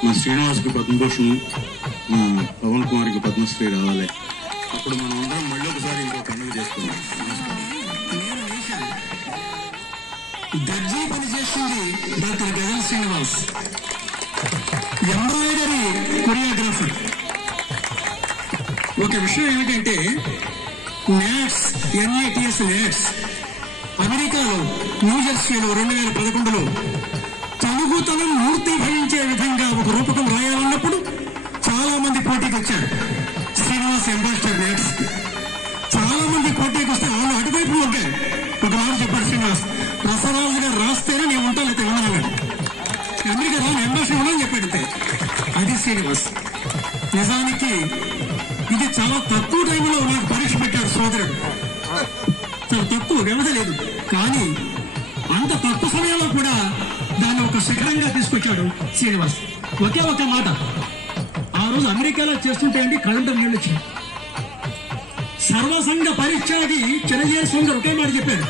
మా శ్రీనివాస్కి పద్మభూషణ్, మా పవన్ కుమార్కి పద్మశ్రీ రావాలి. అప్పుడు మనం అందరం మళ్ళీ ఒకసారి ఇంకో పండుగ చేసుకున్నాం. దర్జీ పని చేస్తుంది డాక్టర్ గజల్ శ్రీనివాస్, ఎంబ్రాయిడరీ కొరియోగ్రాఫర్. ఒక విషయం ఏమిటంటే NATS అమెరికాలో న్యూజెర్సీలో 2011లో తెలుగుతనం మూర్తి భరించే విధంగా ఒక రూపకం రాయాలన్నప్పుడు చాలా మంది పోటీకి వచ్చారు. శ్రీనివాస్ అంబాసిడర్ నేట్స్ చాలా మంది పోటీకి వస్తే వాళ్ళు అటువైపు ఉంటాయి. ఒక మాట చెప్పాడు శ్రీనివాస్, రసరాజు గారు రాస్తేనే నేను ఉంటాను, అయితే ఉన్నాను. అమెరికా రాని అంబాసిడర్ ఉన్నాను చెప్పాడు. అది శ్రీనివాస్. నిజానికి ఇది చాలా తక్కువ టైంలో నాకు పరీక్ష పెట్టాడు సోదరుడు. చాలా తక్కువ వ్యవధి లేదు, కానీ అంత తక్కువ సమయంలో కూడా దాన్ని ఒక శిఖరంగా తీసుకొచ్చాడు శ్రీనివాస్. ఒకే ఒక మాట, ఆ రోజు అమెరికాలో చేస్తుంటే అండి కళ్ళంట నీళ్ళు వచ్చింది. సర్వసంగ పరీక్షకి చిరంజీవి స్వామి గారు ఒకే మాట చెప్పారు.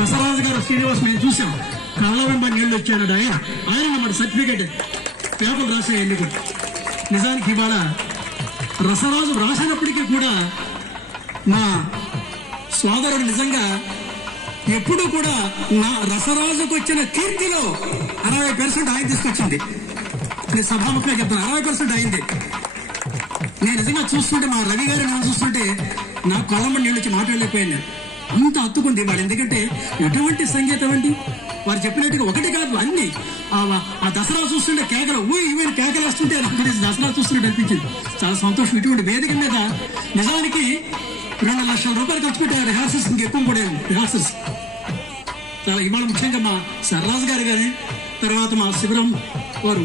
రసరాజు గారు శ్రీనివాస్ మేము చూసాం, కళ్ళ వెంబ నీళ్ళు వచ్చాడు. ఆయన మన సర్టిఫికేట్ పేపర్ రాసే ఎందుకు. నిజానికి ఇవాళ రసరాజు రాసినప్పటికీ కూడా మా సోదరుడు నిజంగా ఎప్పుడు కూడా నా రసరాజుకు వచ్చిన కీర్తిలో 60% ఆయన తీసుకొచ్చింది. నేను సభాముఖంగా చెప్తాను, 60% అయింది. నేను నిజంగా చూస్తుంటే మా రవి గారు నేను చూస్తుంటే నా కళ్ళమ్మ నీళ్ళు వచ్చి మాట్లాడలేకపోయాను. అంత హత్తుకుంది వాడు. ఎందుకంటే ఎటువంటి సంగీతం అండి, వారు చెప్పినట్టుగా ఒకటి కాదు అన్ని. ఆ దసరా చూస్తుంటే కేకలు ఈవెన్ కేకలు వేస్తుంటే దసరా చూస్తున్నట్టు అనిపించింది. చాలా సంతోషం. ఇటువంటి వేదిక మీద నిజానికి 2 లక్షల రూపాయలు ఖర్చు పెట్టారు రిహార్సల్స్, ఇంకెక్కువ కూడా రిహార్సల్స్. చాలా ఇవాళ ముఖ్యంగా మా సర్రాజు గారు కానీ, తర్వాత మా శిబిరం వారు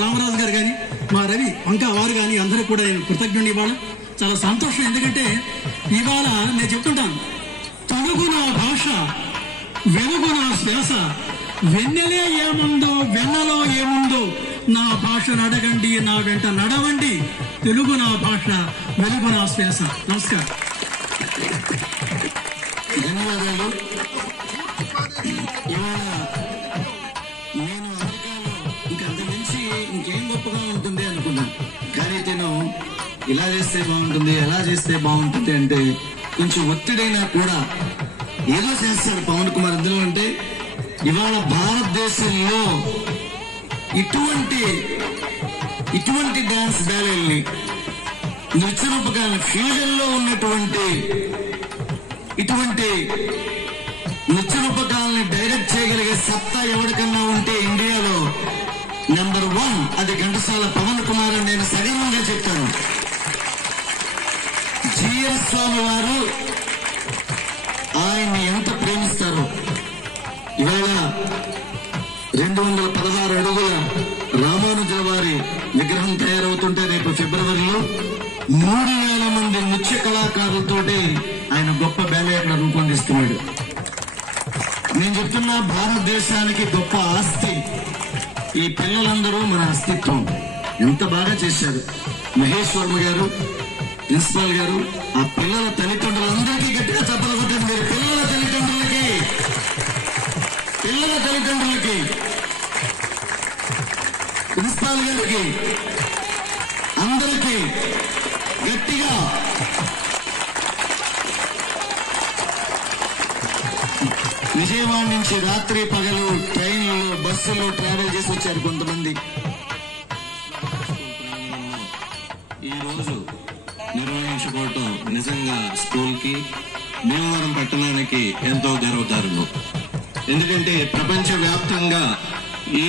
రామరాజు గారు కానీ, మా రవి వంకా వారు కానీ అందరూ కూడా నేను కృతజ్ఞుని. ఇవాళ చాలా సంతోషం. ఎందుకంటే ఇవాళ నేను చెప్తుంటాను, తెలుగు నా భాష, వెలుగు నా శ్వాస, వెన్నెలే ఏముందో వెన్నలో ఏముందో, నా భాషను అడగండి, నా వెంట నడవండి, తెలుగు నా భాష, వెలుగు నా శ్వాస. నమస్కారం, ధన్యవాదాలు. ఇవాళ నేను అమెరికాలో ఇంకా అంత మించి ఇంకేం గొప్పగా ఉంటుంది అనుకున్నాను. కానీ నేను ఇలా చేస్తే బాగుంటుంది, ఎలా చేస్తే బాగుంటుంది అంటే కొంచెం ఒత్తిడైనా కూడా ఏదో చేస్తాడు పవన్ కుమార్. ఎందులో అంటే ఇవాళ భారతదేశంలో ఇటువంటి డాన్స్ బ్యాలెల్ని, నృత్య రూపకాలను, ఫ్యూజన్ లో ఉన్నటువంటి ఇటువంటి నృత్య రూపకాలని డైరెక్ట్ చేయగలిగే సత్తా ఎవరికన్నా ఉంటే ఇండియాలో నెంబర్ 1 అది ఘంటసాల పవన్ కుమార్ అని నేను సగర్వంగా చెప్తాను. జిఎస్ స్వామి వారు ఆయన్ని ఎంత ప్రేమిస్తారు. ఇవాళ 216 అడుగుల రామానుజుల వారి విగ్రహం తయారవుతుంటే రేపు ఫిబ్రవరిలో 3000 మంది నృత్య కళాకారులతోటి ఆయన గొప్ప బ్యాలే అక్కడ రూపొందిస్తున్నాడు. నేను చెప్తున్నా, భారతదేశానికి గొప్ప ఆస్తి ఈ పిల్లలందరూ, మన అస్తిత్వం. ఎంత బాగా చేశారు మహేష్ వర్మ గారు, ప్రిన్సిపాల్ గారు. ఆ పిల్లల తల్లిదండ్రులందరికీ గట్టిగా చప్పలు కొట్టండి. మీరు పిల్లల తల్లిదండ్రులకి ప్రిన్సిపాల్ గారికి అందరికీ గట్టిగా విజయవాడ నుంచి రాత్రి పగలు ట్రైన్లు, బస్సులు ట్రావెల్ చేసి వచ్చారు కొంతమంది. ఈ రోజు నిర్వహించుకోవటం నిజంగా స్కూల్ కి, భీమవరం పట్టణానికి ఎంతో గర్వకారణం. ఎందుకంటే ప్రపంచ వ్యాప్తంగా ఈ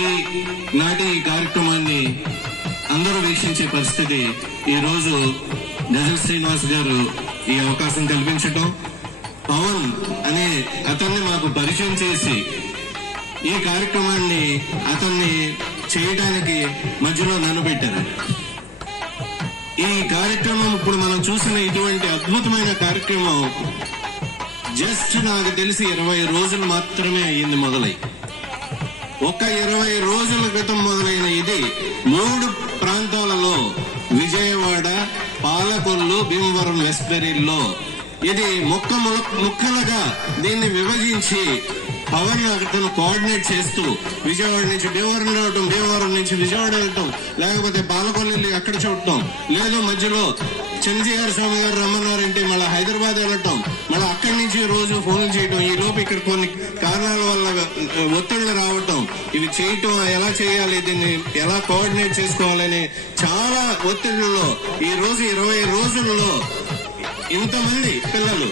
నాటి కార్యక్రమాన్ని అందరూ వీక్షించే పరిస్థితి ఈ రోజు గజల్ శ్రీనివాస్ గారు ఈ అవకాశం కల్పించటం, పవన్ అనే అతన్ని మాకు పరిచయం చేసి ఈ కార్యక్రమాన్ని అతన్ని చేయడానికి మధ్యలో నన్ను పెట్టారు. ఈ కార్యక్రమం ఇప్పుడు మనం చూసిన ఇటువంటి అద్భుతమైన కార్యక్రమం జస్ట్ నాకు తెలిసి 20 రోజులు మాత్రమే అయ్యింది మొదలై. ఒక 20 రోజుల క్రితం మొదలైన ఇది 3 ప్రాంతాలలో, విజయవాడ, పాలకొల్లు, భీమవరం, వెస్ట్బెరీల్లో ఇది ముక్కలుగా దీన్ని విభజించి పవన్ అతను కోఆర్డినేట్ చేస్తూ విజయవాడ నుంచి భీమవరం రావటం, భీమవరం నుంచి విజయవాడ వెళ్ళటం, లేకపోతే పాలకొల్లు అక్కడ చూడటం, లేదు మధ్యలో చంద్రశేఖర స్వామి గారు రమ్మన్నారంటే మళ్ళీ హైదరాబాద్ వెళ్ళటం, మళ్ళీ అక్కడి నుంచి రోజు ఫోన్లు చేయటం. ఈ లోపు ఇక్కడ కొన్ని కారణాల వల్ల ఒత్తిళ్లు రావటం, ఇవి చేయటం, ఎలా చేయాలి, దీన్ని ఎలా కోఆర్డినేట్ చేసుకోవాలని చాలా ఒత్తిళ్లలో ఈ రోజు 20 రోజుల్లో ఇంతమంది పిల్లలు,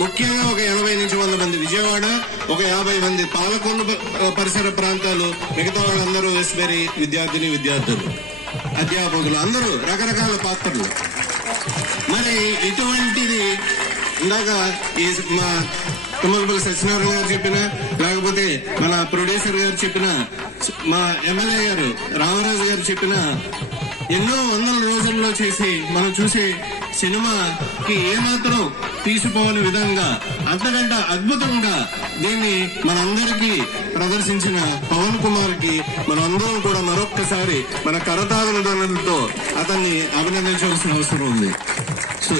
ముఖ్యంగా ఒక 80 నుంచి 100 మంది విజయవాడ, ఒక 50 మంది పాలకొల్లు పరిసర ప్రాంతాలు, మిగతా వాళ్ళందరూ వెస్ట్బెరీ విద్యార్థులు, అధ్యాపకులు, అందరూ రకరకాల పాత్రలు. మరి ఇటువంటిది ఇందాక ఈ మా తుమ్మలపల్లి సత్యనారాయణ గారు చెప్పిన, లేకపోతే మన ప్రొడ్యూసర్ గారు చెప్పిన, మా ఎమ్మెల్యే గారు రామరాజు గారు చెప్పిన, ఎన్నో వందల రోజుల్లో చేసి మనం చూసే సినిమాకి ఏమాత్రం తీసిపోని విధంగా అంతకంటే అద్భుతంగా దీన్ని మనందరికీ ప్రదర్శించిన పవన్ కుమార్ కి మనందరం కూడా మరొక్కసారి మన కరతాళధ్వనులతో అతన్ని అభినందించవలసిన అవసరం ఉంది. So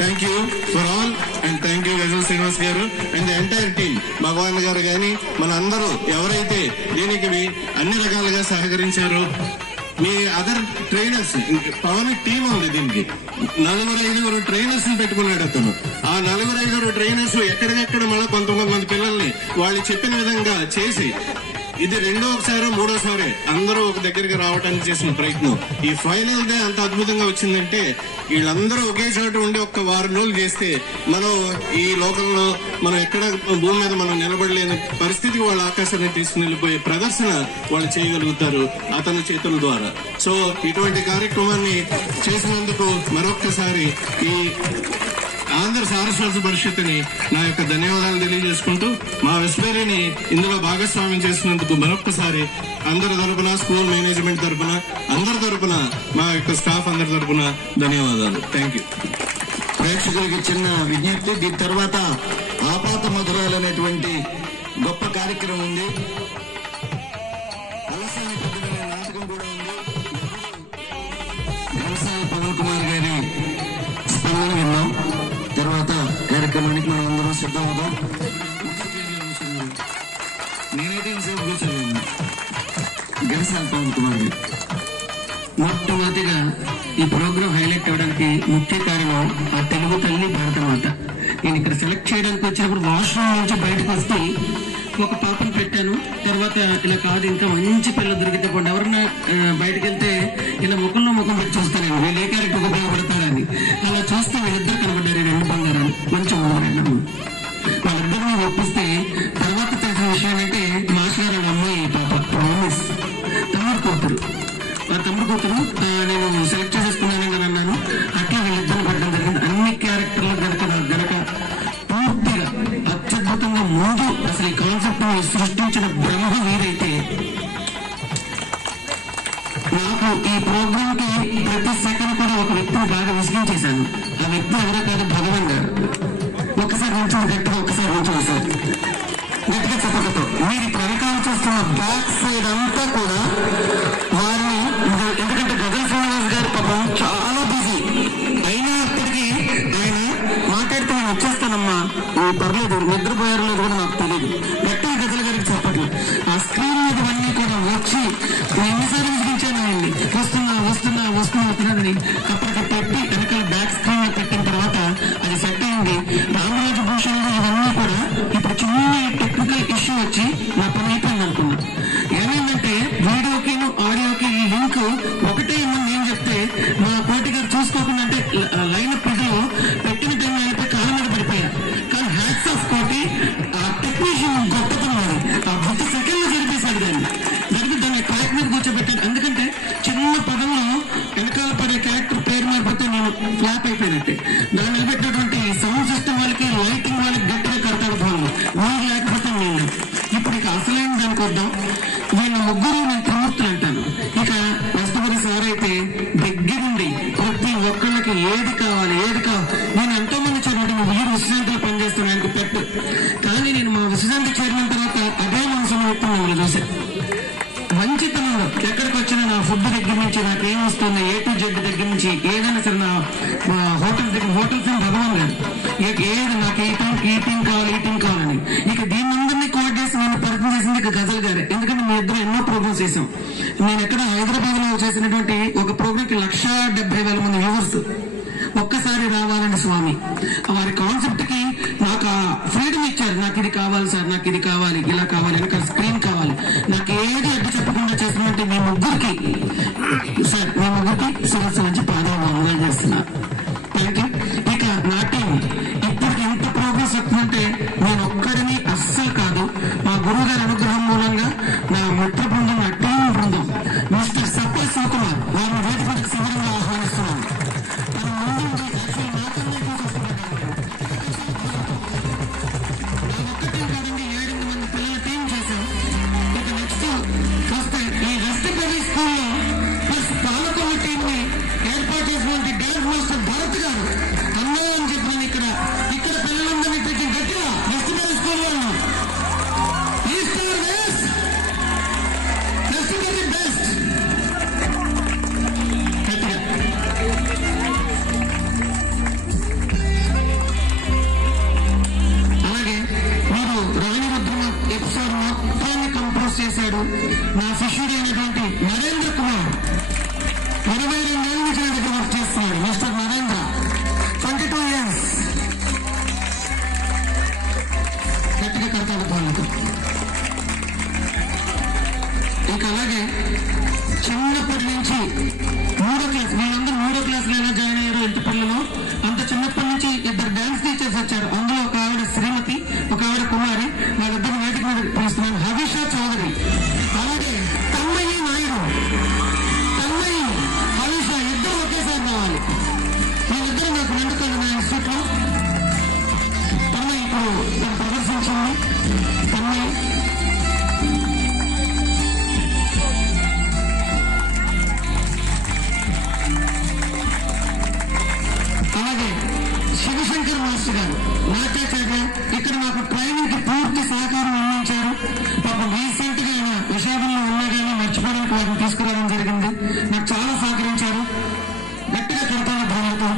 thank you for all and thank you Ghazal Srinivas గారు and the entire team, Bhagavan గారు కానీ మన అందరూ ఎవరైతే దీనికి అన్ని రకాలుగా సహకరించారో, మీ అదర్ ట్రైనర్స్, పవన్ టీం ఉంది దీనికి, 4-5 ట్రైనర్స్ ని పెట్టుకున్నాడు అతను. ఆ 4-5 ట్రైనర్స్ ఎక్కడికక్కడ మళ్ళీ కొంతమంది పిల్లల్ని వాళ్ళు చెప్పిన విధంగా చేసి ఇది రెండోసారో మూడోసారి అందరూ ఒక దగ్గరికి రావడానికి చేసిన ప్రయత్నం. ఈ ఫైనల్ డే అంత అద్భుతంగా వచ్చిందంటే వీళ్ళందరూ ఒకే చోట ఉండి ఒక్క వారం రోజులు చేస్తే మనం ఈ లోకంలో మనం ఎక్కడ భూమి మీద మనం నిలబడలేని పరిస్థితికి వాళ్ళ ఆకాశాన్ని తీసుకుని వెళ్ళిపోయే ప్రదర్శన వాళ్ళు చేయగలుగుతారు అతని చేతుల ద్వారా. సో ఇటువంటి కార్యక్రమాన్ని చేసినందుకు మరొక్కసారి ఈ ఆంధ్ర సారస్వత పరిషత్తుని నా యొక్క ధన్యవాదాలు తెలియజేసుకుంటూ మా వెస్పేరీని ఇందులో భాగస్వామ్యం చేసినందుకు మరొక్కసారి అందరి తరపున, స్కూల్ మేనేజ్మెంట్ తరపున, అందరి తరపున, మా యొక్క స్టాఫ్ అందరి తరపున ధన్యవాదాలు. Thank you. ప్రేక్షకులకి చిన్న విజ్ఞప్తి, దీని తర్వాత ఆపాత మధురాలు అనేటువంటి గొప్ప కార్యక్రమం ఉంది. నాటకం కూడా ఉంది. వ్యవసాయ పవన్ కుమార్ గారి స్పందన విన్నాం. తర్వాత కార్యక్రమానికి మనం అందరం సిద్ధమవుతాం. నేనైతే ఇంతసేపు కూర్చోలేను. వ్యవసాయ పవన్ కుమార్ గారు మొట్టమొదటిగా ఈ ప్రోగ్రాం హైలైట్ అవ్వడానికి ముఖ్య కారణం ఆ తెలుగు తల్లి భారతమాత. నేను ఇక్కడ సెలెక్ట్ చేయడానికి వచ్చినప్పుడు వాష్రూమ్ నుంచి బయటకు వస్తే ఒక పాపను పెట్టాను. తర్వాత ఇలా కాదు, ఇంకా మంచి పిల్లలు దొరికితే పోండి, ఎవరన్నా బయటకు వెళ్తే ఇలా ముఖంలో ముఖం పెట్టి చూస్తాను వీళ్ళు ఏ క్యారెక్టర్ ఉపయోగపడతారని. అలా చూస్తే వీళ్ళిద్దరు కనబడ్డారు, రెండు బంగారాలు, మంచి బంగారు. వాళ్ళిద్దరిని ఒప్పిస్తే తర్వాత తెలిసిన విషయం ఏంటంటే మాస్టర్ గారు అమ్మాయి పాప ప్రామిస్ తమ్ముడు కూతురు. ఆ తమ్ముడు కూతురు నేను సెలెక్ట్ చేసుకున్నానని నేను అన్నాను. అట్లా వీళ్ళిద్దరిని పడడం జరిగింది. అన్ని క్యారెక్టర్లు గనక పూర్తిగా అత్యద్భుతంగా ముందు అసలు ఈ కాన్సెప్ట్ ని సృష్టించిన బ్రహ్మ వీరైతే నాకు ఈ ప్రోగ్రామ్ కి ప్రతి సెకండ్ కూడా ఒక వ్యక్తిని బాగా విసిగించేశాను. ఆ వ్యక్తి ఎవరో కాదు, భగవాన్ గారు. ఒకసారి నుంచో గట్టిగా, ఒకసారి నుంచో సార్ గట్టిగా చెప్పకతో మీరు వెనకాల చూస్తున్న బ్యాక్ సైడ్ అంతా కూడా వారిని, ఎందుకంటే గజల్ శ్రీనివాస్ గారు పాపం చాలా బిజీ అయినప్పటికీ ఆయన మాట్లాడితే నేను వచ్చేస్తానమ్మా, పర్లేదు నిద్రపోయారో లేదు కూడా నాకు తెలియదు, గట్టిగా గజల్ గారికి చెప్పట్లేదు. ఆ స్క్రీన్ మీద అన్నీ కూడా వచ్చి ఎన్నిసార్లు విసిగించాను ఆయన్ని, వస్తున్నానని అప్పటికి పెట్టి వెనకాల బ్యాక్ స్క్రీన్ లో పెట్టిన తర్వాత అది సెట్ అయింది. రామరాజు భూషణ్ ఇవన్నీ కూడా ఇప్పుడు చిన్న టెక్నికల్ ఇష్యూ వచ్చి నా పని అయిపోయింది అనుకున్నా. ఏమైందంటే వీడియోకి ఆడియోకి లింక్ ఒకటే ఇమ్మని నేను చెప్తే మా పోటీ గారు చూసుకోకుండా అంటే లైన్ అప్ లో పెట్టిన టైం అయిపోయి కాళ్ళ మీద పడిపోయా. కానీ హ్యాట్స్ ఆఫ్ కోటి ఆ టెక్నీషియన్ గొప్పతనం అది. ఆ 10 సెకండ్లు జరిపేశాడు దాన్ని ట్రాక్ మీద కూర్చోబెట్టాడు. ఎందుకంటే చిన్న పదంలో వెనకాల పడే క్యారెక్టర్ పేరు మారిపోతే నేను ఫ్లాప్ అయిపోయినట్టే. దాన్ని నిలబెట్టినటువంటి సౌండ్ సిస్టమ్ వాళ్ళకి, లైటింగ్ వాళ్ళకి గట్టిగా కడతాడు ఫోన్లు, మీరు లేకపోతే నేను. ఇప్పుడు ఇక అసలైన దానికి వద్దాం. వీళ్ళ ముగ్గురు నేను త్రిమూర్తులు అంటాను. ఇక వెస్టబరి సార్ అయితే దగ్గరుండి ప్రతి ఒక్కళ్ళకి ఏది కావాలి నేను ఎంతో మంది చేరినట్టు వీరు విశ్రాంతిలో పనిచేస్తాను, ఆయనకు పెట్టు. కానీ నేను మా విశ్రాంతి చేరిన తర్వాత అదే మనసులో వ్యక్తం మిమ్మల్ని చూశాను. మంచితనంలో ఎక్కడికి వచ్చినా నా ఫుడ్ దగ్గర నుంచి నాకు ఏం వస్తుంది, A to Z దగ్గర నుంచి ఏదైనా సరే నా హోటల్ ఫిల్మ్ భగవాన్ గారు ఏది నాకు ఈటింగ్ కావాలని. ఇక దీని అందరినీ కోట్ చేసి నేను పరిచయం చేసింది ఇక గజల్ గారే. ఎందుకంటే మీ ఇద్దరు ఎన్నో ప్రోగ్రామ్స్ చేశాం. నేను ఎక్కడ హైదరాబాద్ లో చేసినటువంటి ఒక ప్రోగ్రామ్ కి 170,000 మంది వ్యూవర్స్ ఒక్కసారి రావాలని స్వామి వారి కాన్సెప్ట్ కి నాకు ఫ్రీడమ్ ఇచ్చారు. నాకు ఇది కావాలి సార్, నాకు ఇది కావాలి, ఇలా కావాలి, వెనక స్క్రీన్ కావాలి, నాకు ఏది అడ్డు చెప్పకుండా చేస్తున్నట్టు మీ ముగ్గురికి శిరస్సు నుంచి పాదాలు చేస్తున్నా. Thank you. ఇక నా టీం ఇప్పటికి ఎంత ప్రోగ్రెస్ వస్తుందంటే నేను ఒక్కడిని అస్సలు కాదు, మా గురువు గారి అనుగ్రహం మూలంగా నా మిత్ర బృందం, నా టీం బృందం, మిస్టర్ సత్య శివకుమార్ వారిని వేదికకు శిబిరంగా ఆహ్వానిస్తున్నాను. చేశాడు నా శిష్యుడు అయినటువంటి నరేంద్ర కుమార్. 22 ఏళ్ళ నుంచి నా దగ్గర వర్క్ చేస్తున్నాడు. Mister Narendra 22 years. గట్టిగా కడతాడు వాళ్ళకు. ఇంకా అలాగే చిన్నప్పటి నుంచి 3వ క్లాస్, వాళ్ళందరూ 3వ క్లాస్లో ఎలా జాయిన్ అయ్యారో ఇంటి పిల్లలు, అంత చిన్నప్పటి నుంచి 2 డాన్స్ టీచర్స్ వచ్చారు. అందులో ఒక ఆవిడ శ్రీమతి, ఒక ఆవిడ కుమారి. వాళ్ళిద్దరు వేదిక మీద పిలుస్తున్నాను. హవిషా చౌదరి, అలాగే తమ్మయ్య నాయుడు. తమ్మయ్య, హవిషా ఇద్దరు ఒకేసారి రావాలి. వీళ్ళిద్దరూ నాకు 2 కళ్ళు నా ఇన్స్టిట్యూట్లో. తమ్మయ్య ఇప్పుడు ప్రదర్శించింది. తమ్మయ్య అలాగే శివశంకర్ మాస్టర్ గారు, నాట్యాచార్య, ఇక్కడ మాకు ట్రైనింగ్ కి పూర్తి సహకారం అందించారు. పాపం రీసెంట్ గా ఆయన విషాదంలో ఉన్నా కానీ మర్చిపోవడానికి వారిని తీసుకురావడం జరిగింది. నాకు చాలా సహకరించారు. గట్టిగా కడతాను ధ్వనులతో.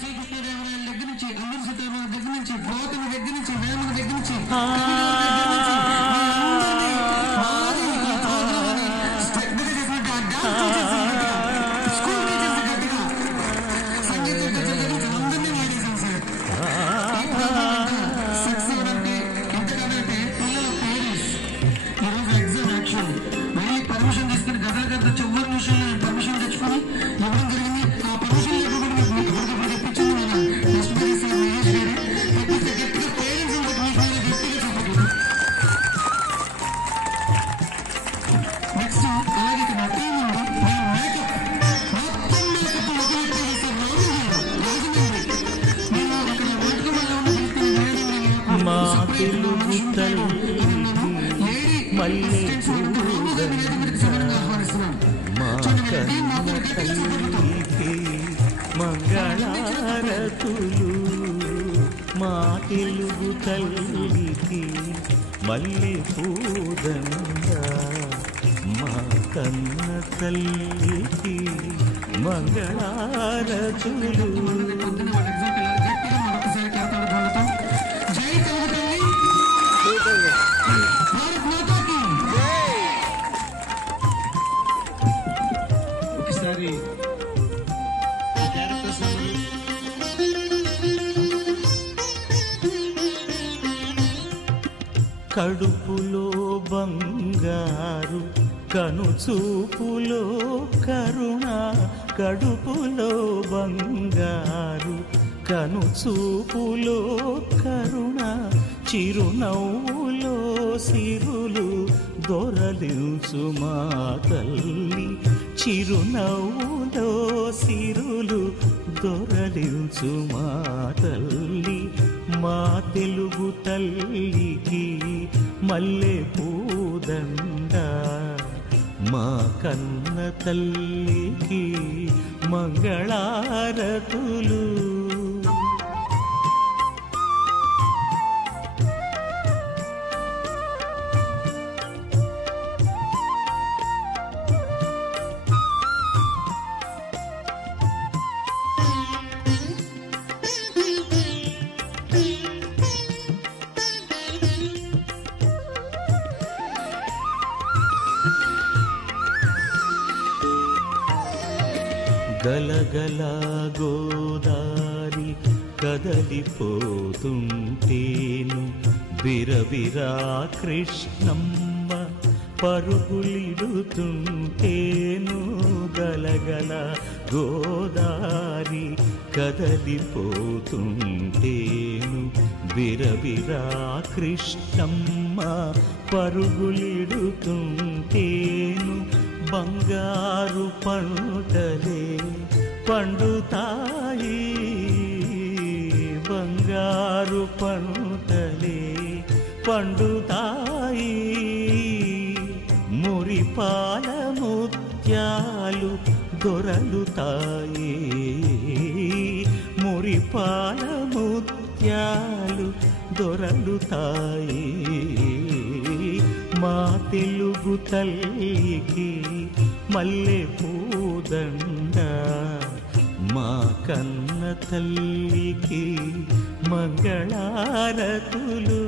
శ్రీకృష్ణదేవరాయల దగ్గర నుంచి, అల్లూరి సీతారామరాజు దగ్గర నుంచి, గౌతమి దగ్గర నుంచి, వేమన దగ్గర నుంచి, పర్మిషన్ తీసుకుని గదల చివరి నిమిషంలో పర్మిషన్ తెచ్చుకొని ఇవ్వడం జరిగింది. ఆ పర్మిషన్ తెప్పించింది మన ఎస్పీఎస్ మహేష్ గారు. తెప్పిస్తే గట్టిగా పేరెంట్స్ గట్టిగా చెప్పండి. నెక్స్ట్ అలాగే ఇక్కడ నా టీం ఉంది. నేను మేకప్ మొత్తం మేకప్ ఒక వ్యక్తి చేశారు. రాజమండ్రి నేను అక్కడ వేడుకల్లో ఉన్న మళ్ళీ మా కన్న తల్లికి మంగళారతులు, మా తెలుగు తల్లికి మళ్ళీ పూదండ, మా కన్న తల్లికి మంగళారతులు. ఒకసారి కడుపులో బంగారు, కనుచూపులో కరుణ, కడుపులో బంగారు, కనుచూపులో కరుణ, చిరునవ్వులో సిరులు దొరలించు మా తల్లి, చిరునవ్వులో సిరులు దొరలించు మా తల్లి, మా తెలుగు తల్లికి మల్లె పూదండ, మా కన్న తల్లికి మంగళారతులు. గలగల గోదారి కదలిపోతుంటేను, బిరబిరా కృష్ణమ్మ పరుగులిడుతుంటేను, గలగల గోదారి కదలిపోతుంటేను, బిరబిరా కృష్ణమ్మ పరుగులిడుతుంటేను, బంగారు పంటలే పండుతాయి, బంగారు పంటలే పండుతాయి, మురిపాల ముత్యాలు దొరలుతాయి, మురిపాల ముత్యాలు దొరలుతాయి, మా తెలుగు తల్లికి మల్లె పూదండ, మా కన్న తల్లికి మంగళారతులు.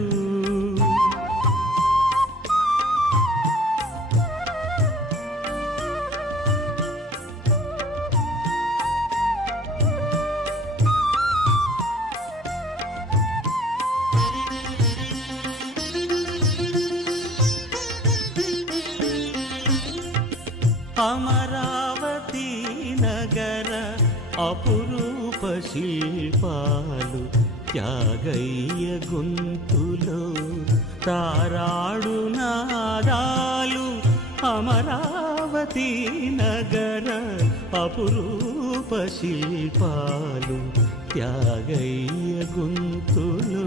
అమరావతి నగర అపురూప శిల్పాలు త్యాగయ్య గొంతులో తారాడు నాదాలు. అమరావతి నగర అపురూప శిల్పాలు త్యాగయ్య గొంతులో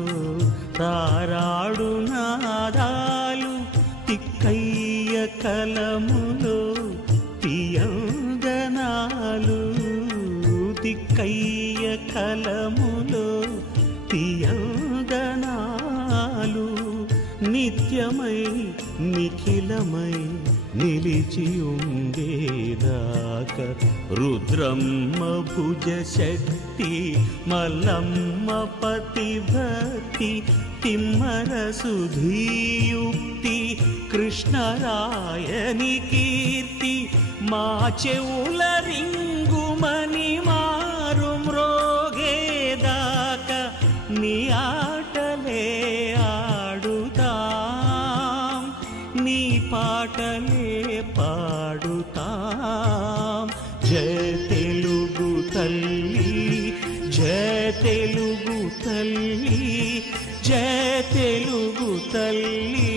తారాడు నాదాలు. తిక్కయ్య కలములో తియంగనాలు. తిక్కయ్య కలములో తియంగనాలు. నిత్యమై నిఖిలమై నిలిచి ఉండేదాక రుద్రమ్మ భుజ శక్తి మల్లమ్మ పతి భక్తి తిమ్మర సుధీయుక్తి కృష్ణరాయని కీర్తి మా చెవుల రింగుమని మారు మ్రోగేదాక నీ ఆటలే ఆడుతాం నీ పాటలే పాడుతాం. జయ తెలుగు తల్లి జయ తెలుగు తల్లి జయ తెలుగు తల్లి